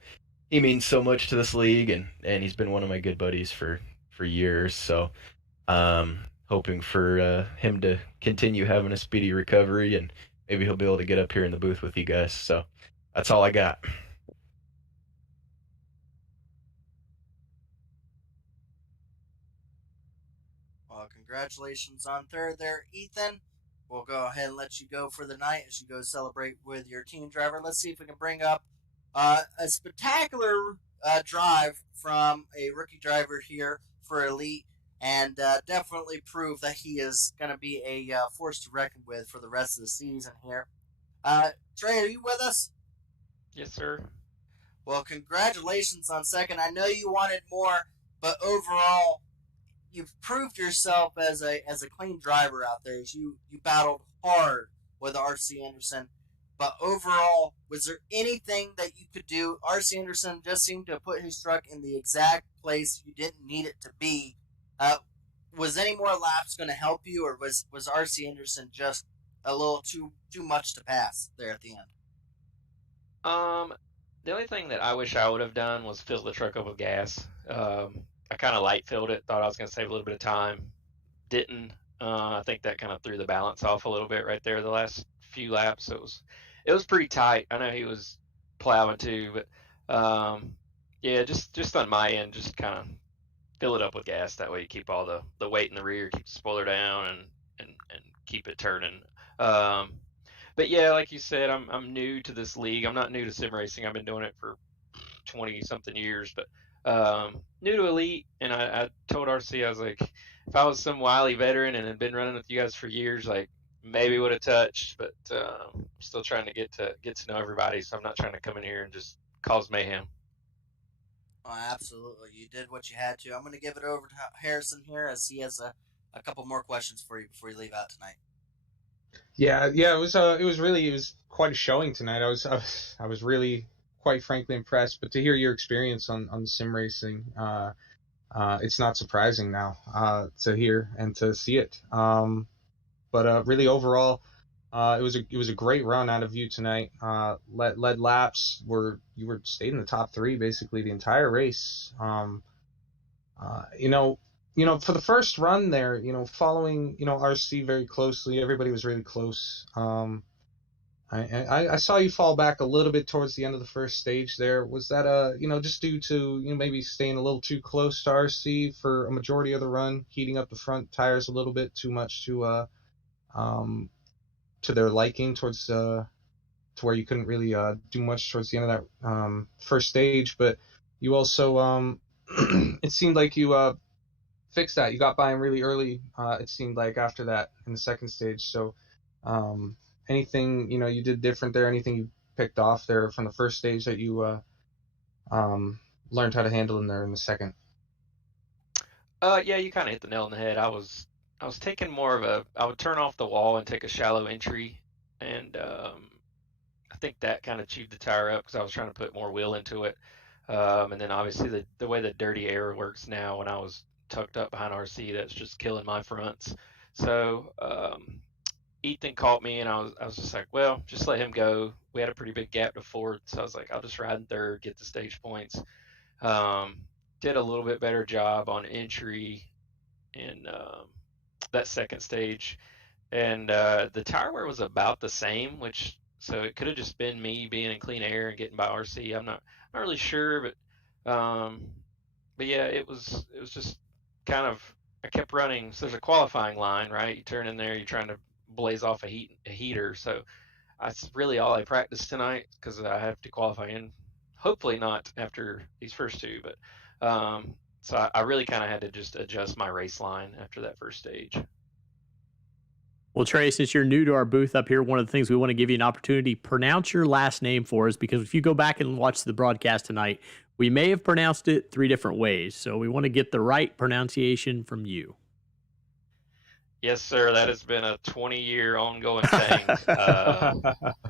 he means so much to this league, and he's been one of my good buddies for years. So, hoping for him to continue having a speedy recovery, and maybe he'll be able to get up here in the booth with you guys. So that's all I got. Well, congratulations on third there, Ethan. We'll go ahead and let you go for the night as you go celebrate with your team driver. Let's see if we can bring up a spectacular drive from a rookie driver here for Elite, and definitely prove that he is going to be a force to reckon with for the rest of the season here. Trey, are you with us? Yes, sir. Well, congratulations on second. I know you wanted more, but overall, you've proved yourself as a clean driver out there. You battled hard with R.C. Anderson, but overall, was there anything that you could do? R.C. Anderson just seemed to put his truck in the exact place you didn't need it to be. Was any more laps going to help you, or was R.C. Anderson just a little too much to pass there at the end? The only thing that I wish I would have done was fill the truck up with gas. I kind of light filled it, thought I was going to save a little bit of time. Didn't. I think that kind of threw the balance off a little bit right there the last few laps. It was pretty tight. I know he was plowing too, but yeah, just on my end, just kind of fill it up with gas. That way you keep all the weight in the rear, keep the spoiler down, and keep it turning. But yeah, like you said, I'm new to this league. I'm not new to sim racing. I've been doing it for 20 something years, but new to Elite. And I told RC, I was like, if I was some wily veteran and had been running with you guys for years, like maybe would have touched. But I'm still trying to get to know everybody, so I'm not trying to come in here and just cause mayhem. Oh, absolutely. You did what you had to. I'm going to give it over to Harrison here, as he has a couple more questions for you before you leave out tonight. Yeah. It was quite a showing tonight. I was really, quite frankly, impressed. But to hear your experience on the sim racing, it's not surprising now to hear and to see it. But really overall, it was a great run out of you tonight. Led laps, you were stayed in the top 3 basically the entire race. For the first run there, following RC very closely, everybody was really close. I saw you fall back a little bit towards the end of the first stage there. Was that just due to maybe staying a little too close to RC for a majority of the run, heating up the front tires a little bit too much to their liking towards to where you couldn't really do much towards the end of that first stage? But you also it seemed like you fixed that. You got by him really early, it seemed like, after that in the second stage. So anything you did different there, anything you picked off there from the first stage that you learned how to handle in there in the second? Yeah, you kind of hit the nail on the head. I was taking I would turn off the wall and take a shallow entry, and I think that kind of chewed the tire up because I was trying to put more wheel into it. And then obviously the way the dirty air works now, when I was tucked up behind RC, that's just killing my fronts. So Ethan caught me, and I was just like, well, just let him go. We had a pretty big gap to fourth, so I was like, I'll just ride in third, get the stage points. Did a little bit better job on entry in that second stage, and the tire wear was about the same, so it could have just been me being in clean air and getting by RC. I'm not really sure, but yeah, it was just kind of, I kept running. So there's a qualifying line, right? You turn in there, you're trying to blaze off a heater. So that's really all I practiced tonight, because I have to qualify in. Hopefully not after these first two, but so I really kind of had to just adjust my race line after that first stage. Well, Trey, since you're new to our booth up here, one of the things we want to give you an opportunity, pronounce your last name for us, because if you go back and watch the broadcast tonight, we may have pronounced it 3 different ways. So we want to get the right pronunciation from you. Yes, sir. That has been a 20-year ongoing thing.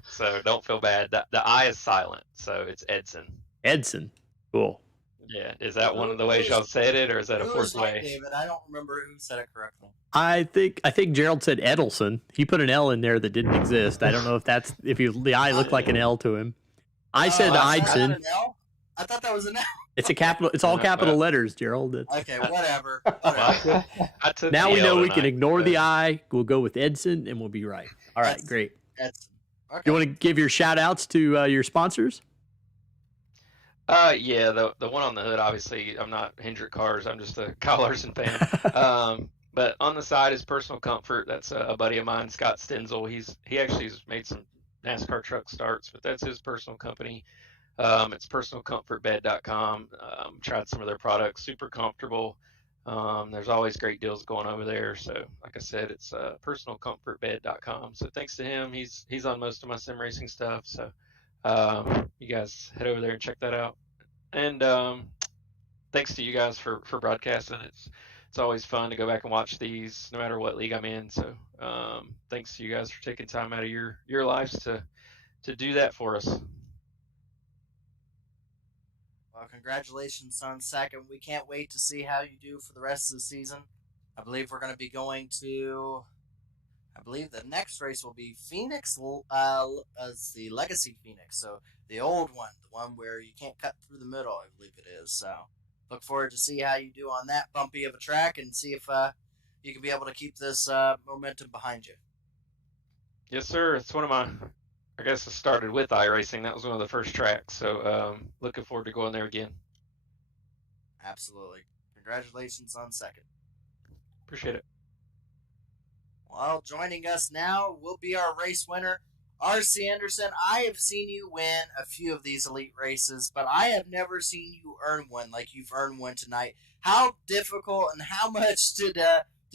So don't feel bad. The I is silent, so it's Edson. Edson. Cool. Yeah. Is that one of the ways y'all said it, or is that a fourth way? David, I don't remember who said it correctly. I think Gerald said Edelson. He put an L in there that didn't exist. I don't know if the I looked like an L to him. I said Eidson. I thought that was an L. It's a capital. It's all capital letters, Gerald. Okay, whatever. Now we know we can ignore the I. We'll go with Edson, and we'll be right. All right, great. Edson. Okay. You want to give your shout outs to your sponsors? Yeah, the one on the hood, obviously, I'm not Hendrick Cars. I'm just a Kyle Larson fan. But on the side is Personal Comfort. That's a buddy of mine, Scott Stenzel. He actually has made some NASCAR truck starts, but that's his personal company. It's personalcomfortbed.com. Tried some of their products, super comfortable. There's always great deals going over there. So like I said, it's personalcomfortbed.com. So thanks to him, he's on most of my sim racing stuff. So you guys head over there and check that out. And thanks to you guys for broadcasting. It's always fun to go back and watch these, no matter what league I'm in. So thanks to you guys for taking time out of your lives to do that for us. Well, congratulations on second. We can't wait to see how you do for the rest of the season. I believe we're going to be going to I believe the next race will be Phoenix, as the Legacy Phoenix. So the old one, the one where you can't cut through the middle, I believe it is. So look forward to see how you do on that bumpy of a track and see if you can be able to keep this momentum behind you. Yes, sir. It's one of my, I guess it started with iRacing. That was one of the first tracks. So looking forward to going there again. Absolutely. Congratulations on second. Appreciate it. Well, joining us now will be our race winner, R.C. Anderson. I have seen you win a few of these elite races, but I have never seen you earn one like you've earned one tonight. How difficult and how much did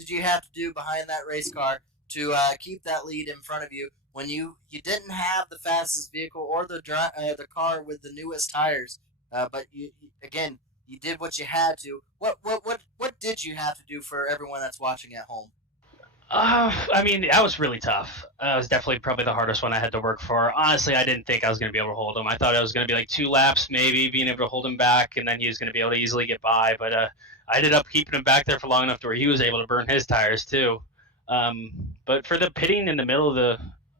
you have to do behind that race car to keep that lead in front of you when you didn't have the fastest vehicle or the car with the newest tires? But you did what you had to. What did you have to do for everyone that's watching at home? I mean, that was really tough. It was definitely probably the hardest one I had to work for. Honestly, I didn't think I was going to be able to hold him. I thought it was going to be like 2 laps, maybe being able to hold him back, and then he was going to be able to easily get by. But I ended up keeping him back there for long enough to where he was able to burn his tires too. But for the pitting in the middle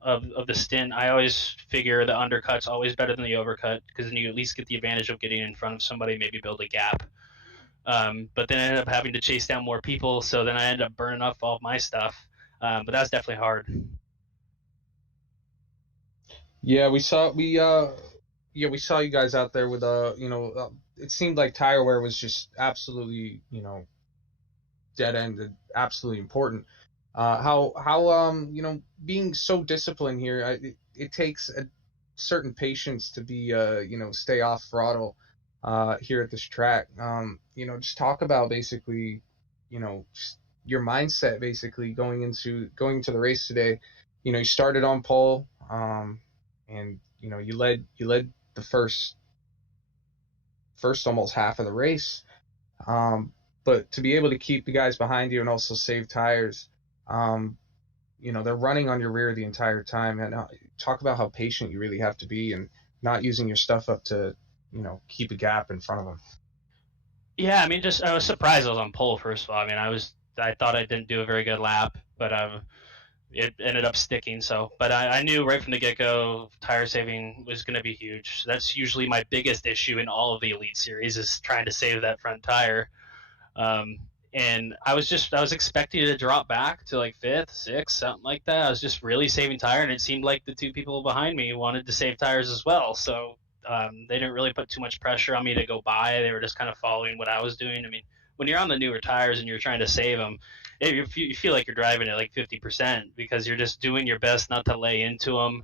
of the stint, I always figure the undercut's always better than the overcut because then you at least get the advantage of getting in front of somebody, maybe build a gap. But then I ended up having to chase down more people, so then I ended up burning off all of my stuff. But that was definitely hard. Yeah, we saw you guys out there with it seemed like tire wear was just absolutely dead ended, absolutely important. How being so disciplined here, it takes a certain patience to be stay off throttle here at this track. Just talk about basically just your mindset basically going into the race today. You started on pole, and you led the first almost half of the race, but to be able to keep the guys behind you and also save tires, they're running on your rear the entire time. And talk about how patient you really have to be and not using your stuff up to keep a gap in front of them. Yeah, I mean, I was surprised I was on pole, first of all. I mean, I thought I didn't do a very good lap, but it ended up sticking. But I knew right from the get-go tire saving was going to be huge. That's usually my biggest issue in all of the Elite Series is trying to save that front tire. And I was expecting to drop back to like 5th, 6th, something like that. I was just really saving tire, and it seemed like the 2 people behind me wanted to save tires as well. So they didn't really put too much pressure on me to go by. They were just kind of following what I was doing. I mean, when you're on the newer tires and you're trying to save them, you feel like you're driving at like 50% because you're just doing your best not to lay into them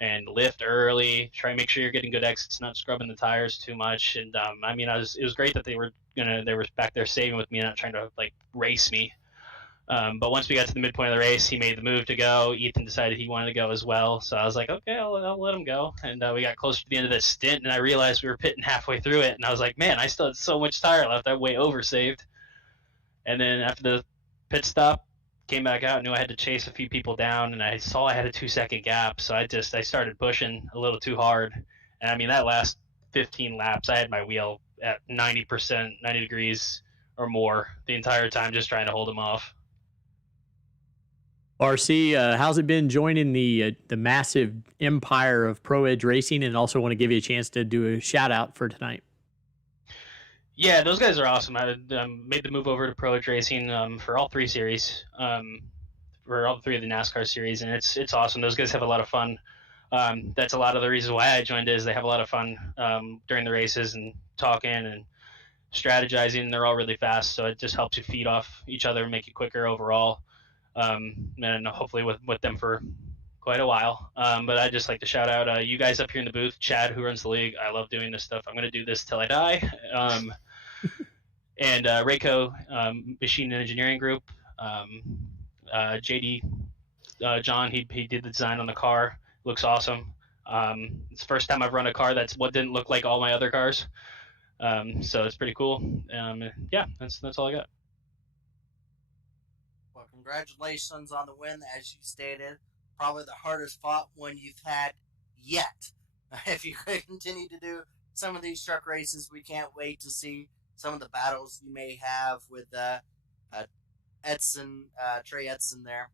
and lift early, try to make sure you're getting good exits, not scrubbing the tires too much. And I mean, it was great that they were back there saving with me, not trying to like race me. But once we got to the midpoint of the race, he made the move to go. Ethan decided he wanted to go as well, so I was like, okay, I'll let him go. And we got closer to the end of the stint, and I realized we were pitting halfway through it, and I was like, man, I still had so much tire left. I way oversaved. And then after the pit stop, came back out, knew I had to chase a few people down, and I saw I had a 2-second gap, so I started pushing a little too hard. And I mean, that last 15 laps, I had my wheel at 90%, 90 degrees or more the entire time, just trying to hold him off. RC, how's it been joining the massive empire of Pro Edge Racing? And also want to give you a chance to do a shout out for tonight. Yeah, those guys are awesome. I made the move over to Pro Edge Racing for all 3 series, for all 3 of the NASCAR series, and it's awesome. Those guys have a lot of fun. That's a lot of the reasons why I joined is they have a lot of fun during the races and talking and strategizing. They're all really fast, so it just helps you feed off each other and make it quicker overall. And hopefully with them for quite a while. But I'd just like to shout out you guys up here in the booth, Chad, who runs the league. I love doing this stuff. I'm going to do this till I die. And Reiko, Machine and Engineering Group, JD, John, he did the design on the car. Looks awesome. It's the first time I've run a car that's what didn't look like all my other cars. So it's pretty cool. Yeah, that's all I got. Well, congratulations on the win, as you stated. Probably the hardest fought one you've had yet. If you could continue to do some of these truck races, we can't wait to see some of the battles you may have with Trey Edson there.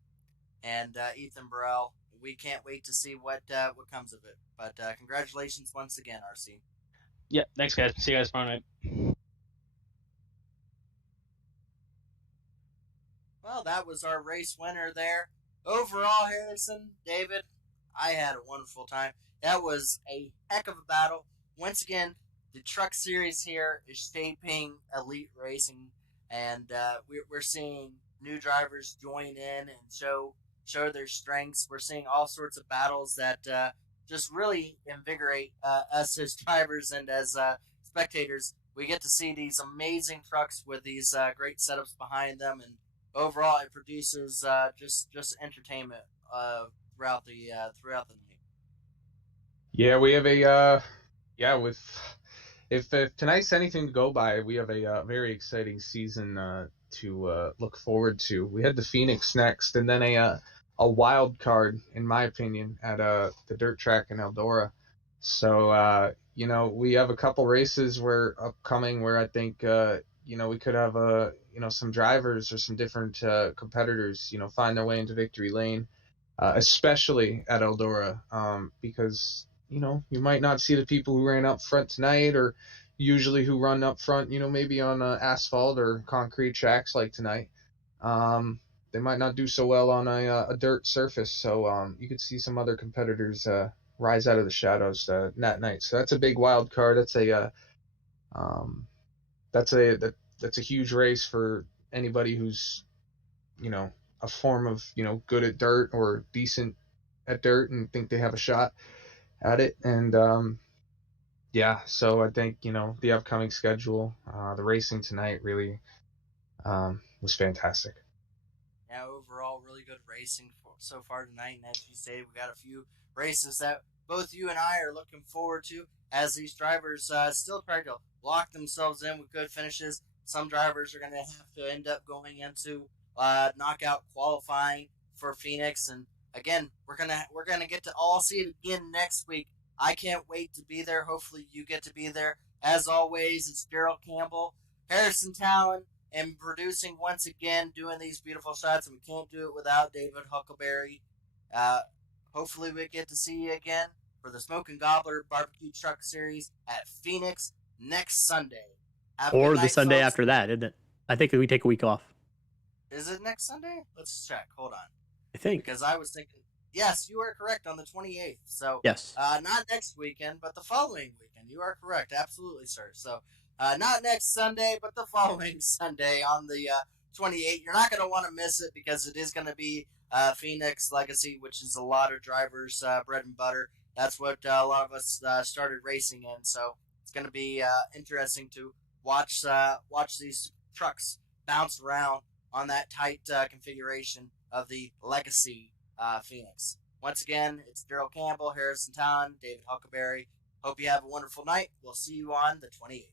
and Ethan Burrell. We can't wait to see what comes of it. But congratulations once again, RC. Yeah, thanks, guys. See you guys tomorrow night. Well, that was our race winner there. Overall, Harrison, David, I had a wonderful time. That was a heck of a battle. Once again, the truck series here is shaping elite racing, and we're seeing new drivers join in and show their strengths. We're seeing all sorts of battles that just really invigorate us as drivers and as spectators. We get to see these amazing trucks with these great setups behind them, and overall, it produces just entertainment throughout the night. Yeah, we have a with if tonight's anything to go by, we have a very exciting season to look forward to. We had the Phoenix next, and then a wild card, in my opinion, at the dirt track in Eldora. So we have a couple races upcoming where I think we could have some drivers or some different competitors find their way into victory lane, especially at Eldora, because you might not see the people who ran up front tonight, or usually who run up front, maybe on asphalt or concrete tracks like tonight. They might not do so well on a dirt surface, so you could see some other competitors rise out of the shadows that night. So that's a big wild card. That's a huge race for anybody who's a form of good at dirt or decent at dirt and think they have a shot at it. And so I think the upcoming schedule, the racing tonight really was fantastic. Yeah, overall, really good racing so far tonight. And as you stated, we got a few races that both you and I are looking forward to as these drivers still try to lock themselves in with good finishes. Some drivers are going to have to end up going into knockout qualifying for Phoenix, and again, we're gonna get to all see it again next week. I can't wait to be there. Hopefully, you get to be there. As always, it's Gerald Campbell, Harrison Talon, and producing once again, doing these beautiful shots, and we can't do it without David Huckleberry. Hopefully, we get to see you again for the Smokin Gobbler Barbecue Truck Series at Phoenix next Sunday. Or the Sunday after that, isn't it? I think we take a week off. Is it next Sunday? Let's check. Hold on. I think. Because I was thinking, yes, you are correct, on the 28th. So, yes. Not next weekend, but the following weekend. You are correct. Absolutely, sir. So, not next Sunday, but the following Sunday on the 28th. You're not going to want to miss it because it is going to be Phoenix Legacy, which is a lot of drivers' bread and butter. That's what a lot of us started racing in. So, it's going to be interesting to watch these trucks bounce around on that tight configuration of the Legacy Phoenix. Once again, it's Gerald Campbell, Harrison Talon, David Huckleberry. Hope you have a wonderful night. We'll see you on the 28th.